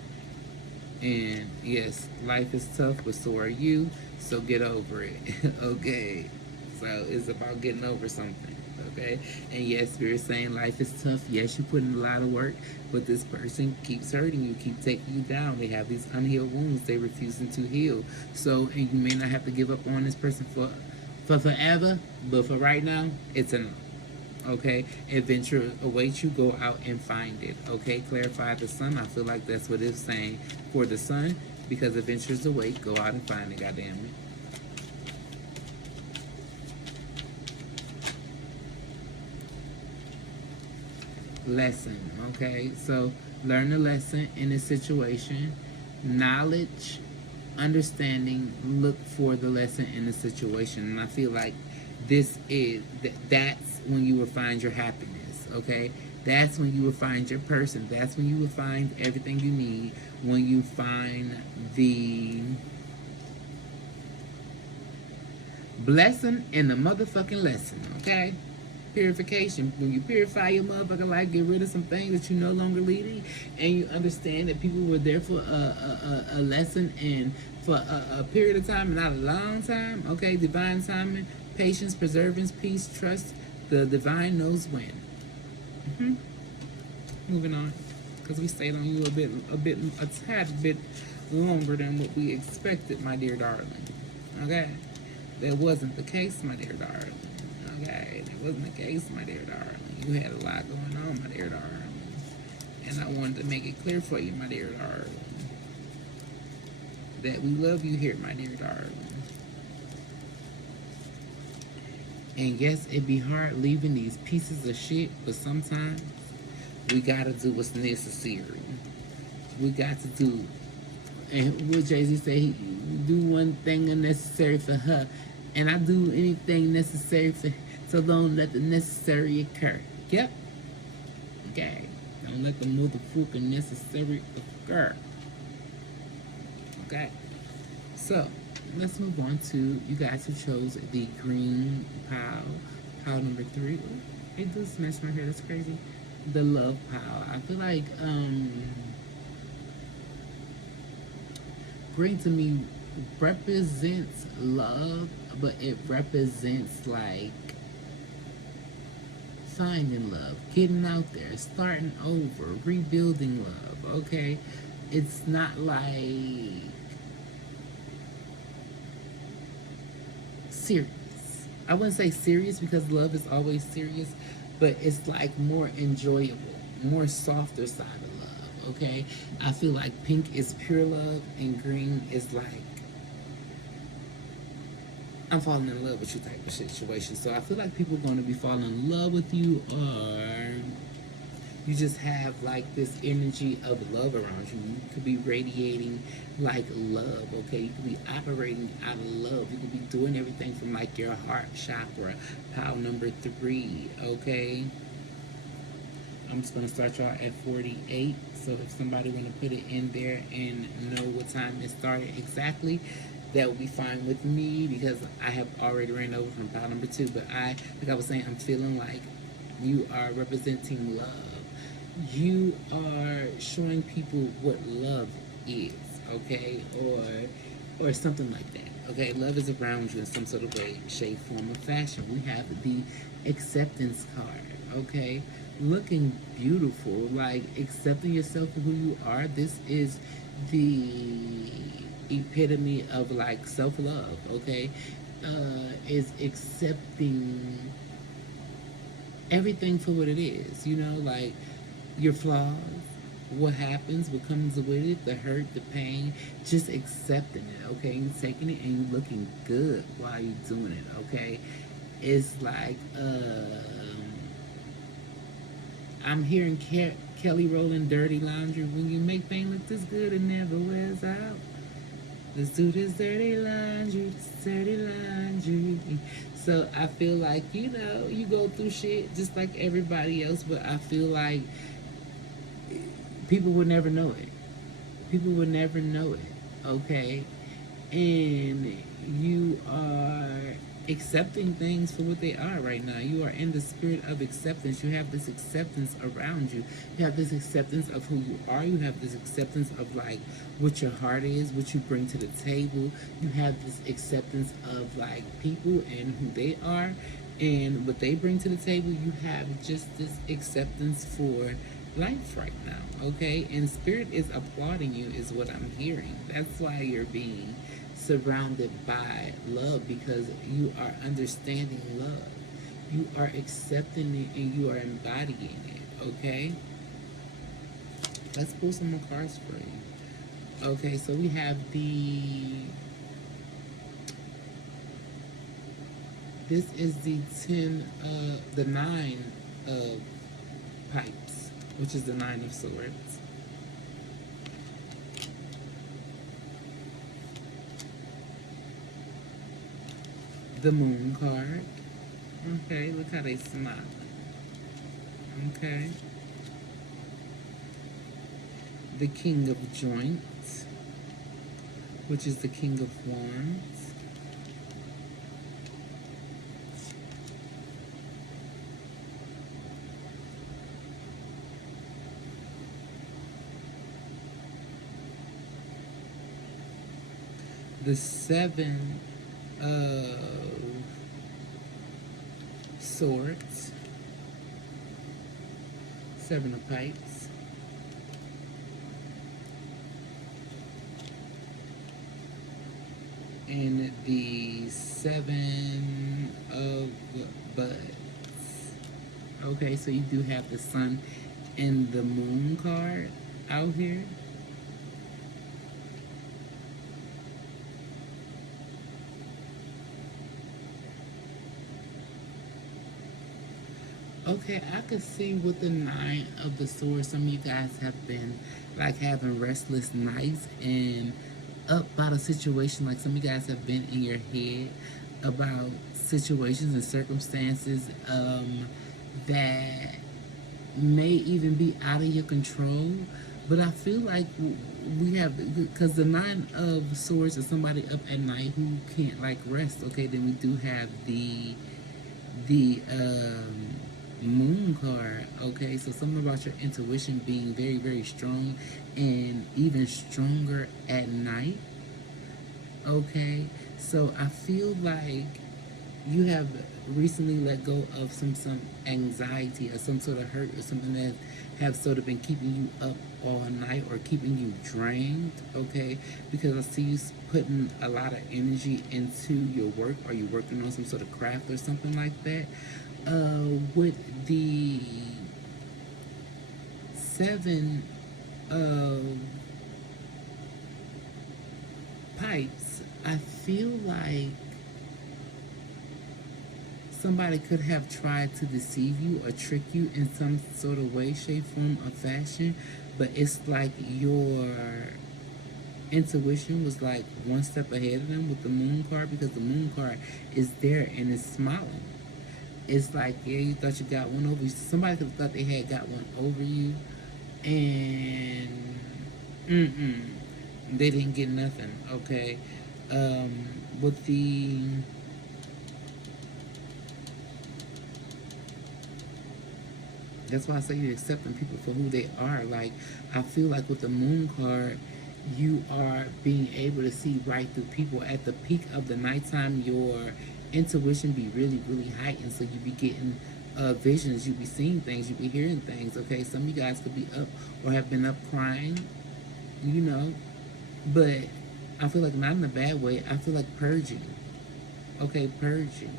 And yes, life is tough, but so are you. So get over it. Okay. So it's about getting over something. Okay. And yes, Spirit's saying life is tough. Yes, you put in a lot of work, but this person keeps hurting you, keep taking you down. They have these unhealed wounds they refusing to heal. So, and you may not have to give up on this person for forever, but for right now, it's enough. Okay, adventure awaits you. Go out and find it. Okay, clarify the sun. I feel like that's what it's saying for the sun, because adventures await. Go out and find it. Goddamn it. Lesson. Okay, so learn the lesson in this situation. Knowledge, understanding. Look for the lesson in the situation, and I feel like this is that's when you will find your happiness. Okay, that's when you will find your person. That's when you will find everything you need. When you find the blessing in the motherfucking lesson. Okay, purification. When you purify your motherfucking life, get rid of some things that you no longer leading, and you understand that people were there for a lesson and for a period of time and not a long time. Okay, divine timing, patience, perseverance, peace, trust. The divine knows when. Moving on, because we stayed on you a tad bit longer than what we expected, my dear darling. Okay, that wasn't the case, my dear darling. Okay, that wasn't the case, my dear darling. You had a lot going on, my dear darling, and I wanted to make it clear for you, my dear darling, that we love you here, my dear darling. And yes, it be hard leaving these pieces of shit, but sometimes we gotta do what's necessary. We got to do, and what Jay-Z say, he do one thing unnecessary for her, and I do anything necessary for, so don't let the necessary occur. Yep. Okay. Don't let the motherfucking necessary occur. Okay. So let's move on to you guys who chose the green pile number 3. Ooh, it does smash my hair. That's crazy. The love pile. I feel like green to me represents love, but it represents like finding love, getting out there, starting over, rebuilding love. Okay, it's not like serious. I wouldn't say serious because love is always serious, but it's like more enjoyable, more softer side of love. Okay, I feel like pink is pure love and green is like I'm falling in love with you type of situation. So I feel like people are going to be falling in love with you, or you just have like this energy of love around you. You could be radiating like love, okay? You could be operating out of love. You could be doing everything from like your heart chakra, pile number 3, okay? I'm just going to start y'all at 48. So if somebody want to put it in there and know what time it started exactly, that would be fine with me because I have already ran over from pile number 2. But like I was saying, I'm feeling like you are representing love. You are showing people what love is, okay? Or something like that, okay? Love is around you in some sort of way, shape, form, or fashion. We have the acceptance card, okay? Looking beautiful, like accepting yourself for who you are. This is the epitome of like self-love, okay? is accepting everything for what it is. You know, like your flaws, what happens, what comes with it, the hurt, the pain, just accepting it, okay? You taking it and you looking good while you doing it, okay? It's like I'm hearing Kelly Rowland Dirty Laundry. When you make pain look this good, it never wears out. Let's do this dirty laundry, this dirty laundry. So I feel like, you know, you go through shit just like everybody else, but I feel like people would never know it. People would never know it, okay? And you are accepting things for what they are right now. You are in the spirit of acceptance. You have this acceptance around you. You have this acceptance of who you are. You have this acceptance of like what your heart is, what you bring to the table. You have this acceptance of like people and who they are and what they bring to the table. You have just this acceptance for life right now, okay? And spirit is applauding you, is what I'm hearing. That's why you're being surrounded by love, because you are understanding love. You are accepting it and you are embodying it, okay? Let's pull some more cards for you. Okay, so we have this is the 9 of pipes, which is the 9 of swords. The moon card. Okay, look how they smile. Okay. The king of joints, which is the king of wands. The 7 of swords, 7 of pipes, and the 7 of buds. Okay, so you do have the sun and the moon card out here. Okay, I could see with the 9 of the swords, some of you guys have been like having restless nights and up about a situation. Like some of you guys have been in your head about situations and circumstances that may even be out of your control. But I feel like we have, because the 9 of swords is somebody up at night who can't like rest. Okay, then we do have the moon card. Okay, so something about your intuition being very, very strong and even stronger at night. Okay, so I feel like you have recently let go of some anxiety or some sort of hurt or something that have sort of been keeping you up all night or keeping you drained, okay? Because I see you putting a lot of energy into your work, or you're working on some sort of craft or something like that. With the 7 of pipes, I feel like somebody could have tried to deceive you or trick you in some sort of way, shape, form, or fashion, but it's like your intuition was like one step ahead of them with the moon card, because the moon card is there and it's smiling. It's like, yeah, you thought you got one over you. Somebody could have thought they had got one over you, and they didn't get nothing, okay? With the That's why I say you're accepting people for who they are. Like, I feel like with the moon card, you are being able to see right through people. At the peak of the nighttime, your intuition be really, really heightened. So you be getting visions, you be seeing things, you be hearing things. Okay, some of you guys could be up or have been up crying, but I feel like not in a bad way. I feel like purging. Okay, purging.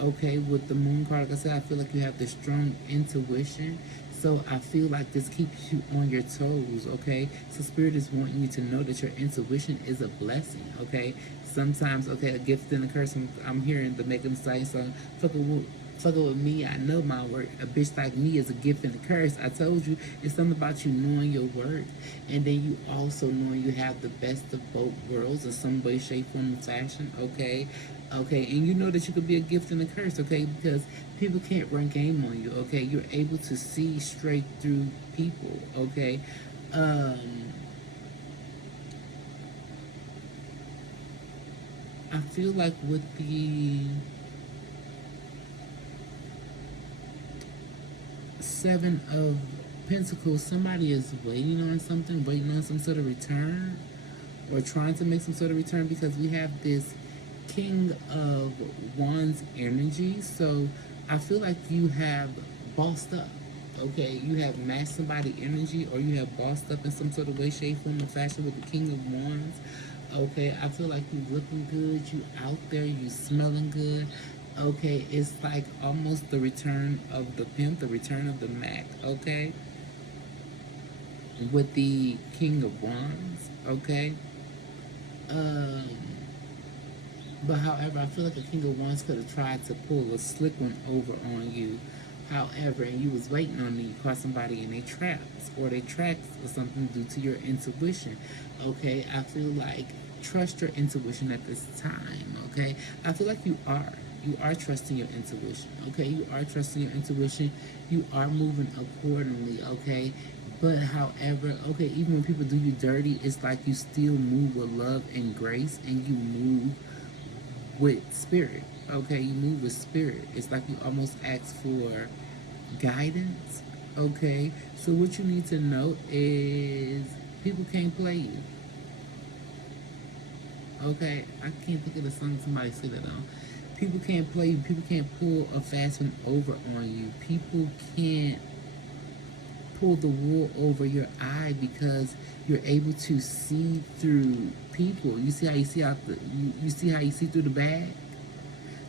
Okay, with the moon card, like I said, I feel like you have this strong intuition. So I feel like this keeps you on your toes, okay? So spirit is wanting you to know that your intuition is a blessing, okay? Sometimes, okay, a gift and a curse. I'm hearing the Megan Thee Stallion song, fucking with me, I know my worth. A bitch like me is a gift and a curse. I told you, it's something about you knowing your worth. And then you also knowing you have the best of both worlds in some way, shape, form, or fashion, okay? Okay, and you know that you could be a gift and a curse, okay? Because people can't run game on you, okay? You're able to see straight through people, okay? Um, I feel like with the Seven of Pentacles, somebody is waiting on something, waiting on some sort of return, or trying to make some sort of return, because we have this King of Wands energy. So I feel like you have bossed up. Okay, you have matched somebody energy, or you have bossed up in some sort of way, shape, form, or fashion with the King of Wands. Okay, I feel like you looking good, you out there, you smelling good. Okay, it's like almost the return of the pimp, the return of the Mac. Okay, with the King of Wands. Okay, um, but however, I feel like the King of Wands could have tried to pull a slick one over on you. However, and you was waiting on them, you caught somebody in their traps or their tracks or something due to your intuition. Okay, I feel like trust your intuition at this time. Okay, I feel like you are. You are trusting your intuition. Okay, you are trusting your intuition. You are moving accordingly. Okay, but however, okay, even when people do you dirty, it's like you still move with love and grace, and you move with spirit. Okay, you move with spirit. It's like you almost ask for guidance. Okay, so what you need to know is people can't play you. Okay, I can't think of the song somebody said that on. People can't play you. People can't pull a fast one over on you. People can't pull the wool over your eye, because you're able to see through people. You see how you see out the you see how you see through the bag?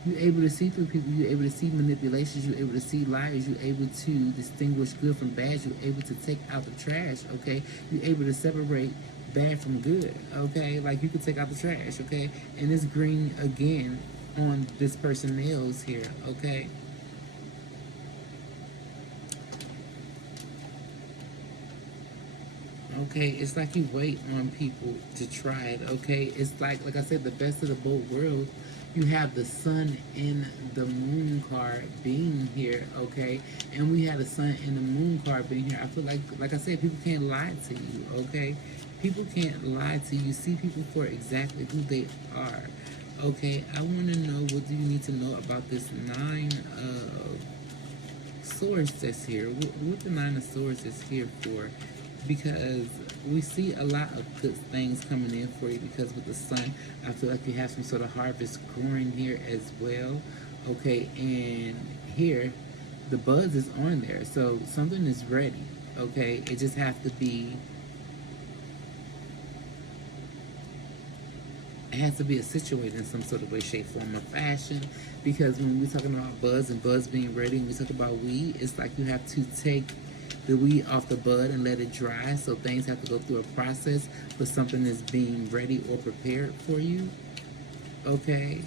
You're able to see through people. You're able to see manipulations. You're able to see liars. You're able to distinguish good from bad. You're able to take out the trash. Okay, you're able to separate bad from good. Okay, like you can take out the trash. Okay, and it's green again on this person's nails here. Okay. Okay, it's like you wait on people to try it. Okay, it's like I said, the best of the both worlds. You have the sun and the moon card being here. Okay, and we had the sun and the moon card being here. I feel like I said, people can't lie to you. Okay, people can't lie to you. See people for exactly who they are. Okay, I want to know, what do you need to know about this Nine of Swords that's here? What the Nine of Swords is here for? Because we see a lot of good things coming in for you, because with the sun, I feel like you have some sort of harvest growing here as well. Okay, and here the buzz is on there, so something is ready. Okay, it just has to be, it has to be situated in some sort of way, shape, form, or fashion. Because when we're talking about buzz and buzz being ready, and we talk about weed, it's like you have to take the weed off the bud and let it dry. So things have to go through a process for something that's being ready or prepared for you. Okay.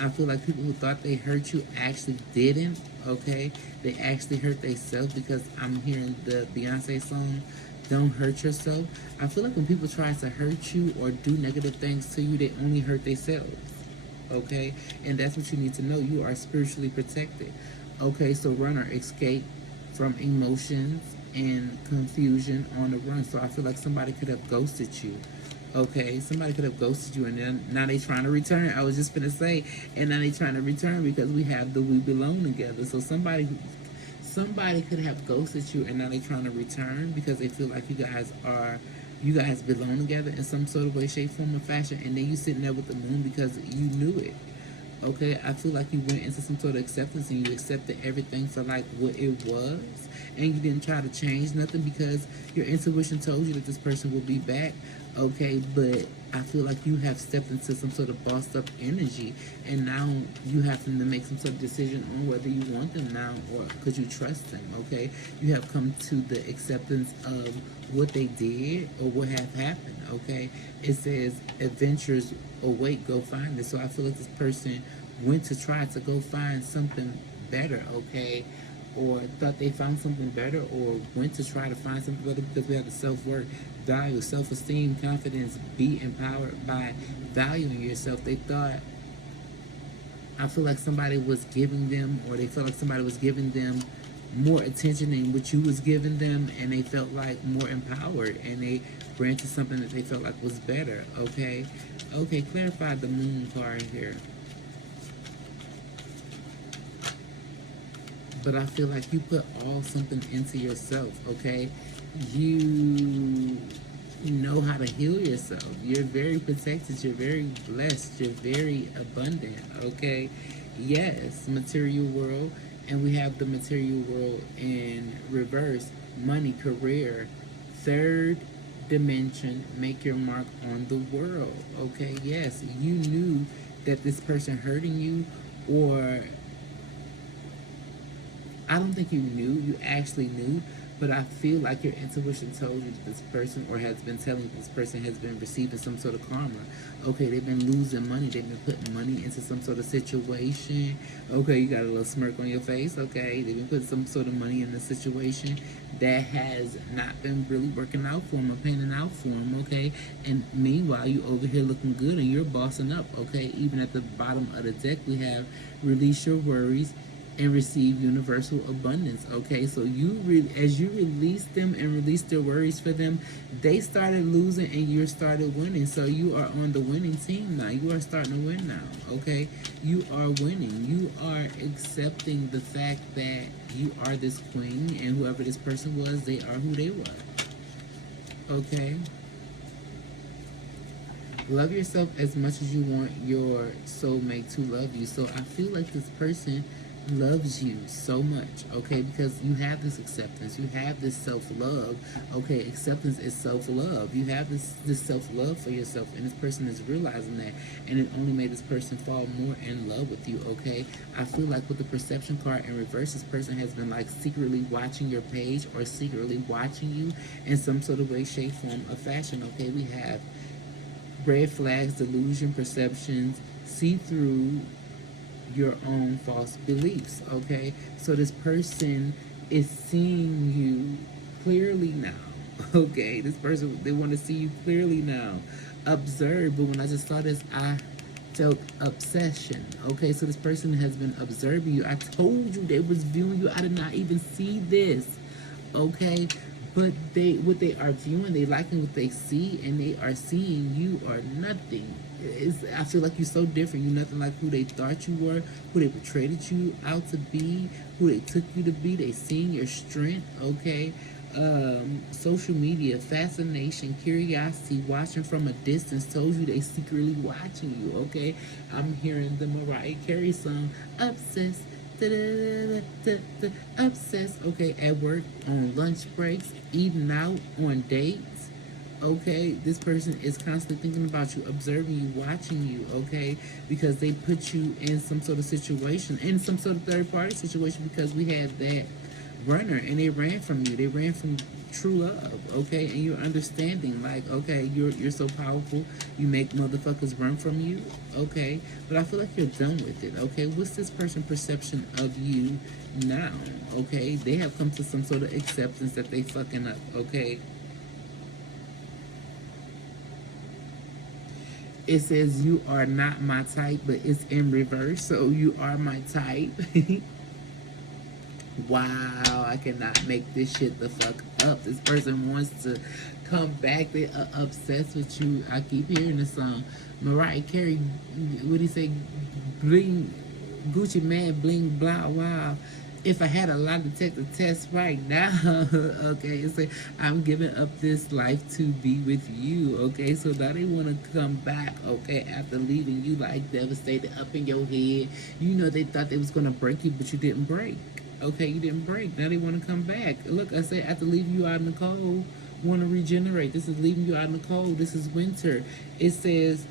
I feel like people who thought they hurt you actually didn't. Okay. They actually hurt themselves, because I'm hearing the Beyonce song, Don't Hurt Yourself. I feel like when people try to hurt you or do negative things to you, they only hurt themselves. Okay. And that's what you need to know. You are spiritually protected. Okay. So run or escape from emotions and confusion on the run. So I feel like somebody could have ghosted you. Okay, somebody could have ghosted you, and then now they trying to return. I was just gonna say, and now they trying to return, because we have the we belong together. So somebody could have ghosted you, and now they trying to return, because they feel like you guys belong together in some sort of way, shape, form, or fashion. And then you sitting there with the moon, because you knew it. Okay, I feel like you went into some sort of acceptance, and you accepted everything for like what it was, and you didn't try to change nothing, because your intuition told you that this person will be back. Okay, but I feel like you have stepped into some sort of bossed up energy, and now you have to make some sort of decision on whether you want them now or because you trust them. Okay, you have come to the acceptance of what they did or what have happened. Okay, it says adventures await, go find it. So I feel like this person went to try to go find something better. Okay, or thought they found something better, or went to try to find something better because we have the self-worth, value, self-esteem, confidence, be empowered by valuing yourself. They thought, I feel like somebody was giving them, or they felt like somebody was giving them more attention than what you was giving them, and they felt like more empowered, and they ran to something that they felt like was better. Okay, okay, clarify the moon card here. But I feel like you put all something into yourself, okay? You know how to heal yourself. You're very protected, you're very blessed, you're very abundant, okay? Yes, material world, and we have the material world in reverse, money, career, third dimension, make your mark on the world, okay? Yes, you knew that this person hurting you, or I don't think you knew, you actually knew, but I feel like your intuition told you that this person, or has been telling you this person has been receiving some sort of karma. Okay, they've been losing money, they've been putting money into some sort of situation. Okay, you got a little smirk on your face. Okay, they've been putting some sort of money in the situation that has not been really working out for them or panning out for them. Okay, and meanwhile, you over here looking good and you're bossing up. Okay, even at the bottom of the deck, we have release your worries and receive universal abundance. Okay, so as you release them and release their worries for them, they started losing and you started winning. So you are on the winning team now. You are starting to win now. Okay, you are winning. You are accepting the fact that you are this queen, and whoever this person was, they are who they were. Okay. Love yourself as much as you want your soulmate to love you. So I feel like this person loves you so much, okay, because you have this acceptance, you have this self-love. Okay, acceptance is self-love. You have this self-love for yourself, and this person is realizing that, and it only made this person fall more in love with you. Okay, I feel like with the perception card in reverse, this person has been like secretly watching your page or secretly watching you in some sort of way, shape, form, or fashion. Okay, we have red flags, delusion, perceptions, see through your own false beliefs. Okay, so this person is seeing you clearly now. Okay, this person, they want to see you clearly now. Observe, but when I just saw this, I felt obsession. Okay, so this person has been observing you. I told you they was viewing you. I did not even see this. Okay, but what they are viewing, they liking what they see, and they are seeing you are nothing. I feel like you're so different. You're nothing like who they thought you were, who they portrayed you out to be, who they took you to be. They seeing your strength. Okay, social media, fascination, curiosity, watching from a distance, told you they secretly watching you. Okay, I'm hearing the Mariah Carey song, Obsessed. Obsessed. Okay, at work, on lunch breaks, eating out, on dates. Okay, this person is constantly thinking about you, observing you, watching you. Okay, because they put you in some sort of situation, in some sort of third party situation, because we had that runner and they ran from you. They ran from true love. Okay, and you're understanding, like, okay, you're so powerful, you make motherfuckers run from you. Okay, but I feel like you're done with it. Okay, what's this person's perception of you now? Okay, they have come to some sort of acceptance that they fucking up. Okay, it says you are not my type, but it's in reverse, so you are my type. Wow, I cannot make this shit the fuck up. This person wants to come back. They are obsessed with you. I keep hearing the song. Mariah Carey, what do you say? Bling, Gucci Man, bling, blah, wow. If I had a lie detector test right now, okay, say I'm giving up this life to be with you, okay. So now they want to come back, okay, after leaving you like devastated up in your head. You know they thought they was gonna break you, but you didn't break. Okay, you didn't break. Now they want to come back. Look, I said after leaving you out in the cold want to regenerate. This is leaving you out in the cold. This is winter. It says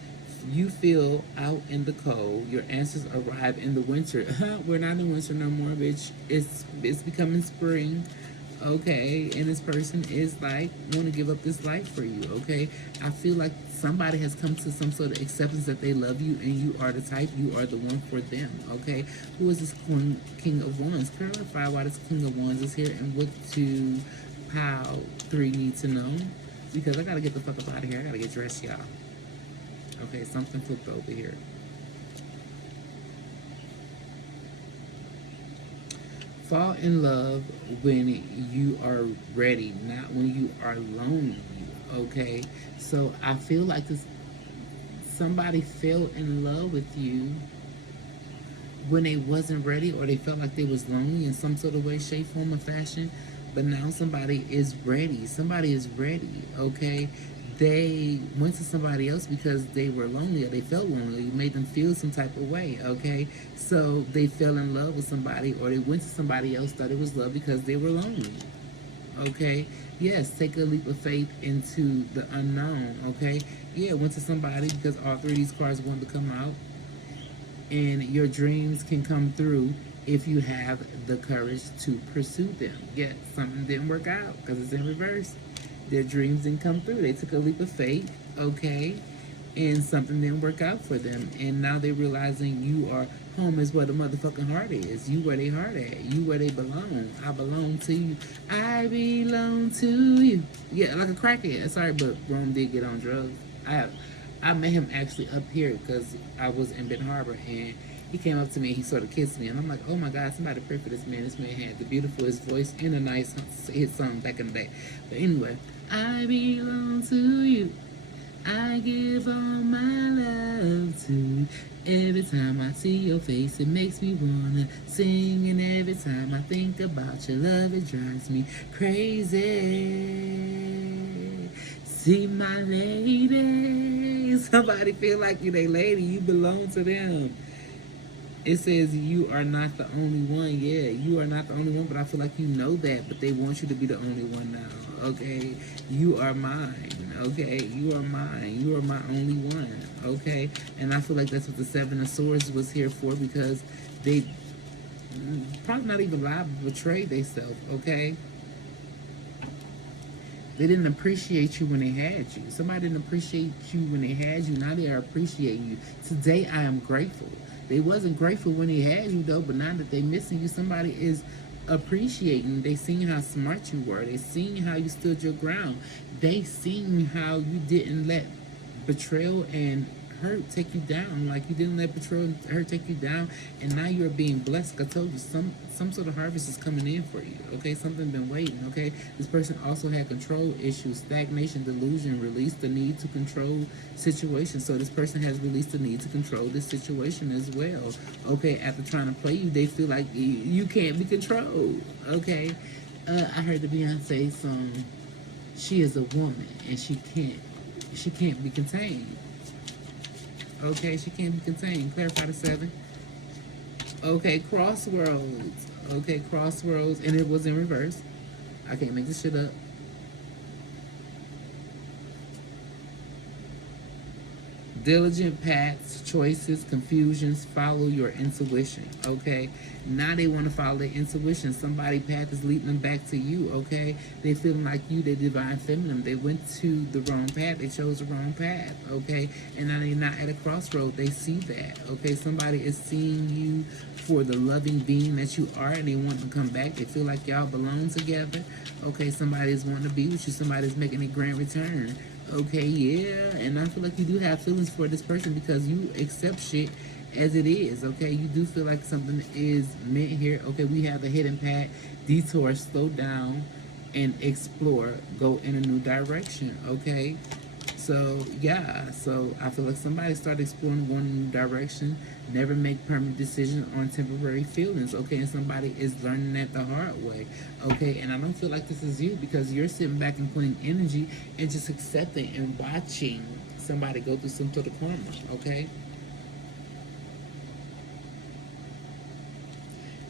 you feel out in the cold. Your answers arrive in the winter. We're not in winter no more, bitch. It's becoming spring. Okay, and this person is like want to give up this life for you. Okay, I feel like somebody has come to some sort of acceptance that they love you and you are the type, you are the one for them. Okay, who is this king of wands? Clarify why this king of wands is here and what to pile 3 need to know, because I gotta get the fuck up out of here. I gotta get dressed, y'all. Okay, something flipped over here. Fall in love when you are ready, not when you are lonely. Okay, so I feel like this somebody fell in love with you when they wasn't ready, or they felt like they was lonely in some sort of way, shape, form, or fashion. But now somebody is ready. Somebody is ready. Okay, they went to somebody else because they were lonely or they felt lonely. You made them feel some type of way. Okay, so they fell in love with somebody, or they went to somebody else, thought it was love because they were lonely. Okay, yes, take a leap of faith into the unknown. Okay, yeah, went to somebody because all 3 of these cards wanted to come out, and your dreams can come through if you have the courage to pursue them. Yet something didn't work out because it's in reverse. Their dreams didn't come through. They took a leap of faith, okay, and something didn't work out for them. And now they're realizing you are home is where the motherfucking heart is. You where they heart at. You where they belong. I belong to you. I belong to you. Yeah, like a crackhead. Sorry, but Rome did get on drugs. I met him actually up here because I was in Ben Harbor, and he came up to me and he sort of kissed me, and I'm like, oh my God, somebody pray for this man. This man had the beautifulest voice and a nice hit song back in the day. But anyway, I belong to you. I give all my love to you. Every time I see your face, it makes me wanna sing. And every time I think about your love, it drives me crazy. See my lady. Somebody feel like you they lady. You belong to them. It says you are not the only one. Yeah, you are not the only one, but I feel like you know that, but they want you to be the only one now. Okay, you are mine. Okay, you are mine. You are my only one. Okay, and I feel like that's what the 7 of Swords was here for, because they probably not even lie, but betrayed themselves. Okay, they didn't appreciate you when they had you. Somebody didn't appreciate you when they had you. Now they are appreciating you. Today I am grateful. They wasn't grateful when they had you though, but now that they missing you, somebody is appreciating. They seen how smart you were. They seen how you stood your ground. They seen how you didn't let betrayal and hurt take you down. Like you didn't let betrayal and hurt take you down, and now you're being blessed. I told you some sort of harvest is coming in for you. Okay, something been waiting. Okay, this person also had control issues, stagnation, delusion, released the need to control situations. So this person has released the need to control this situation as well. Okay, after trying to play you, they feel like you can't be controlled. Okay, I heard the Beyonce song. She is a woman and she can't be contained. Okay, she can't be contained. Clarify the 7. Okay, crossroads. Okay, crossroads, and it was in reverse. I can't make this shit up. Diligent paths, choices, confusions, follow your intuition. Okay, now they want to follow their intuition. Somebody path is leading them back to you. Okay, they feeling like you, they divine feminine. They went to the wrong path. They chose the wrong path. Okay, and now they're not at a crossroad. They see that. Okay, somebody is seeing you for the loving being that you are, and they want to come back. They feel like y'all belong together. Okay, somebody is wanting to be with you. Somebody is making a grand return. Okay, yeah, and I feel like you do have feelings for this person because you accept shit as it is. Okay, you do feel like something is meant here. Okay, we have the hidden path, detour, slow down, and explore, go in a new direction. Okay, so yeah, so I feel like somebody started exploring, going in a new direction. Never make permanent decisions on temporary feelings. Okay, and somebody is learning that the hard way. Okay, and I don't feel like this is you because you're sitting back and putting energy and just accepting and watching somebody go through some sort of karma. Okay,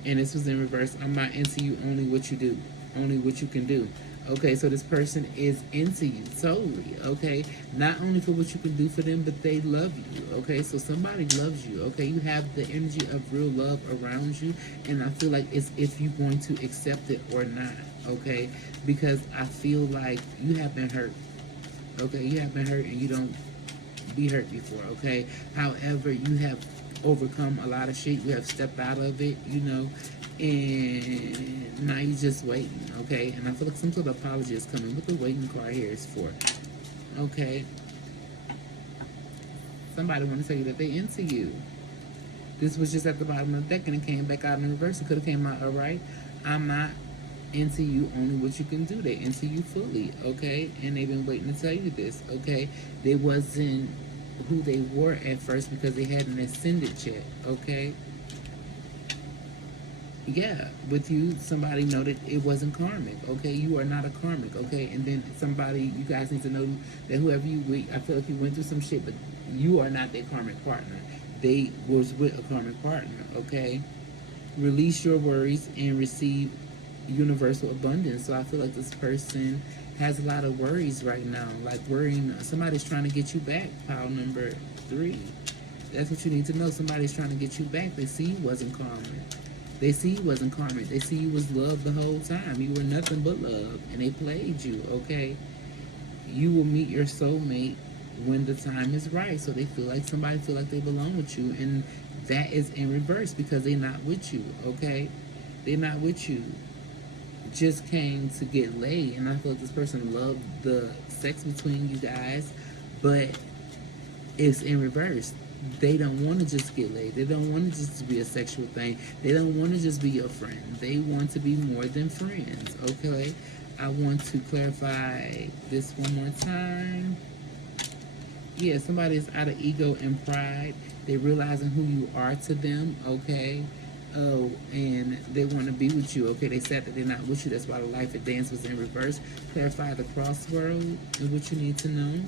and this was in reverse. I'm not into you, only what you do, only what you can do. Okay, so this person is into you solely. Okay, not only for what you can do for them, but they love you. Okay, so somebody loves you. Okay, you have the energy of real love around you, and I feel like it's if you're going to accept it or not. Okay, because I feel like you have been hurt. Okay, you have been hurt, and you don't be hurt before. Okay, however, you have overcome a lot of shit. You have stepped out of it. And now you're just waiting. Okay, and I feel like some sort of apology is coming. What the waiting card here is for? Okay, somebody want to tell you that they into you. This was just at the bottom of the deck and it came back out in reverse. It could have came out all right. I'm not into you, only what you can do. They into you fully, okay? And they've been waiting to tell you this, okay? They wasn't who they were at first because they hadn't ascended yet, okay? Yeah, with you, somebody noted it wasn't karmic, okay? You are not a karmic, okay? And then somebody, you guys need to know that whoever you with, I feel like you went through some shit, but you are not their karmic partner. They was with a karmic partner, okay? Release your worries and receive universal abundance. So I feel like this person has a lot of worries right now, like worrying somebody's trying to get you back. Pile number 3. That's what you need to know. Somebody's trying to get you back. They see you wasn't karmic. They see you wasn't karmic. They see you was love the whole time. You were nothing but love, and they played you. Okay, you will meet your soulmate when the time is right. So they somebody feel like they belong with you, and that is in reverse because they're not with you. Okay, they're not with you. Just came to get laid, and I feel like this person loved the sex between you guys, but it's in reverse. They don't want to just get laid. They don't want to just be a sexual thing. They don't want to just be your friend. They want to be more than friends. Okay, I want to clarify this one more time. Yeah, somebody is out of ego and pride. They're realizing who you are to them. Okay. Oh, and they want to be with you. Okay, they said that they're not with you. That's why the life of dance was in reverse. Clarify the crossword is what you need to know.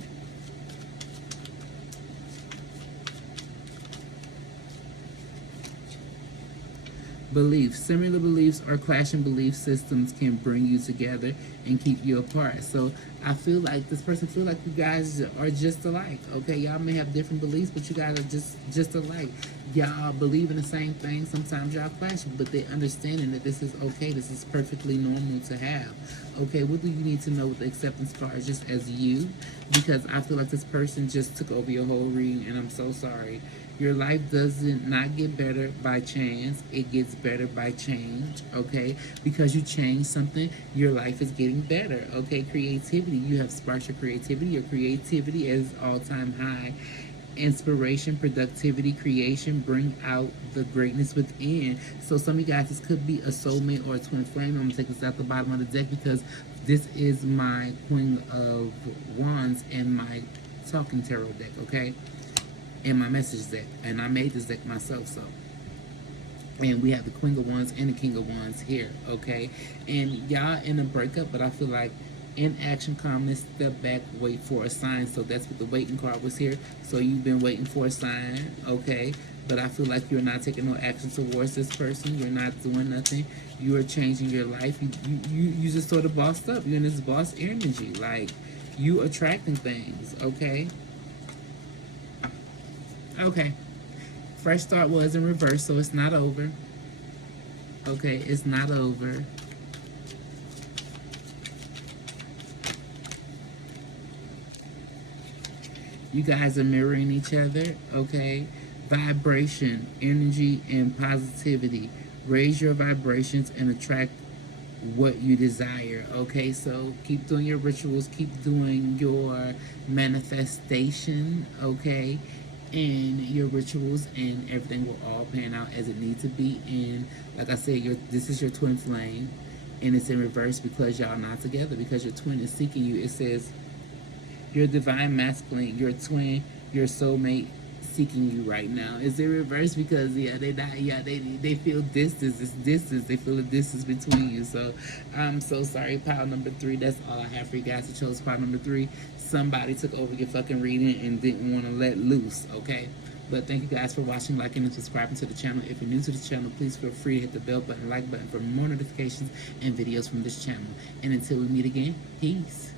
Beliefs. Similar beliefs or clashing belief systems can bring you together and keep you apart. So I feel like this person feel like you guys are just alike. Okay, y'all may have different beliefs, but you guys are just alike. Y'all believe in the same thing. Sometimes y'all clash, but they understanding that this is okay. This is perfectly normal to have. Okay, what do you need to know with the acceptance card just as you? Because I feel like this person just took over your whole reading, and I'm so sorry. Your life doesn't not get better by chance. It gets better by change, okay? Because you change something, your life is getting better, okay? Creativity, you have sparked your creativity. Your creativity is all-time high. Inspiration, productivity, creation, bring out the greatness within. So some of you guys, this could be a soulmate or a twin flame. I'm gonna take this out the bottom of the deck because this is my Queen of Wands and my Talking Tarot deck, okay? And my message deck, and I made this deck myself. So, and we have the Queen of Wands and the King of Wands here, okay? And y'all in a breakup, but I feel like in action, calmness, step back, wait for a sign. So that's what the waiting card was here. So you've been waiting for a sign, okay? But I feel like you're not taking no action towards this person. You're not doing nothing. You are changing your life. You just sort of bossed up. You're in this boss energy, like you attracting things, okay? Okay. Fresh start was in reverse, so it's not over. Okay, it's not over. You guys are mirroring each other, okay? Vibration, energy, and positivity. Raise your vibrations and attract what you desire, okay? So keep doing your rituals, keep doing your manifestation, okay? And your rituals, and everything will all pan out as it needs to be. And like I said, this is your twin flame, and it's in reverse because y'all not together, because your twin is seeking you. It says your divine masculine, your twin, your soulmate seeking you right now. Is in reverse because they feel distance. It's distance. They feel a distance between you. So I'm so sorry. Pile number 3. That's all I have for you guys. To chose pile number 3. Somebody took over your fucking reading and didn't want to let loose. Okay. But thank you guys for watching, liking, and subscribing to the channel. If you're new to the channel, please feel free to hit the bell button, like button for more notifications and videos from this channel. And until we meet again, peace.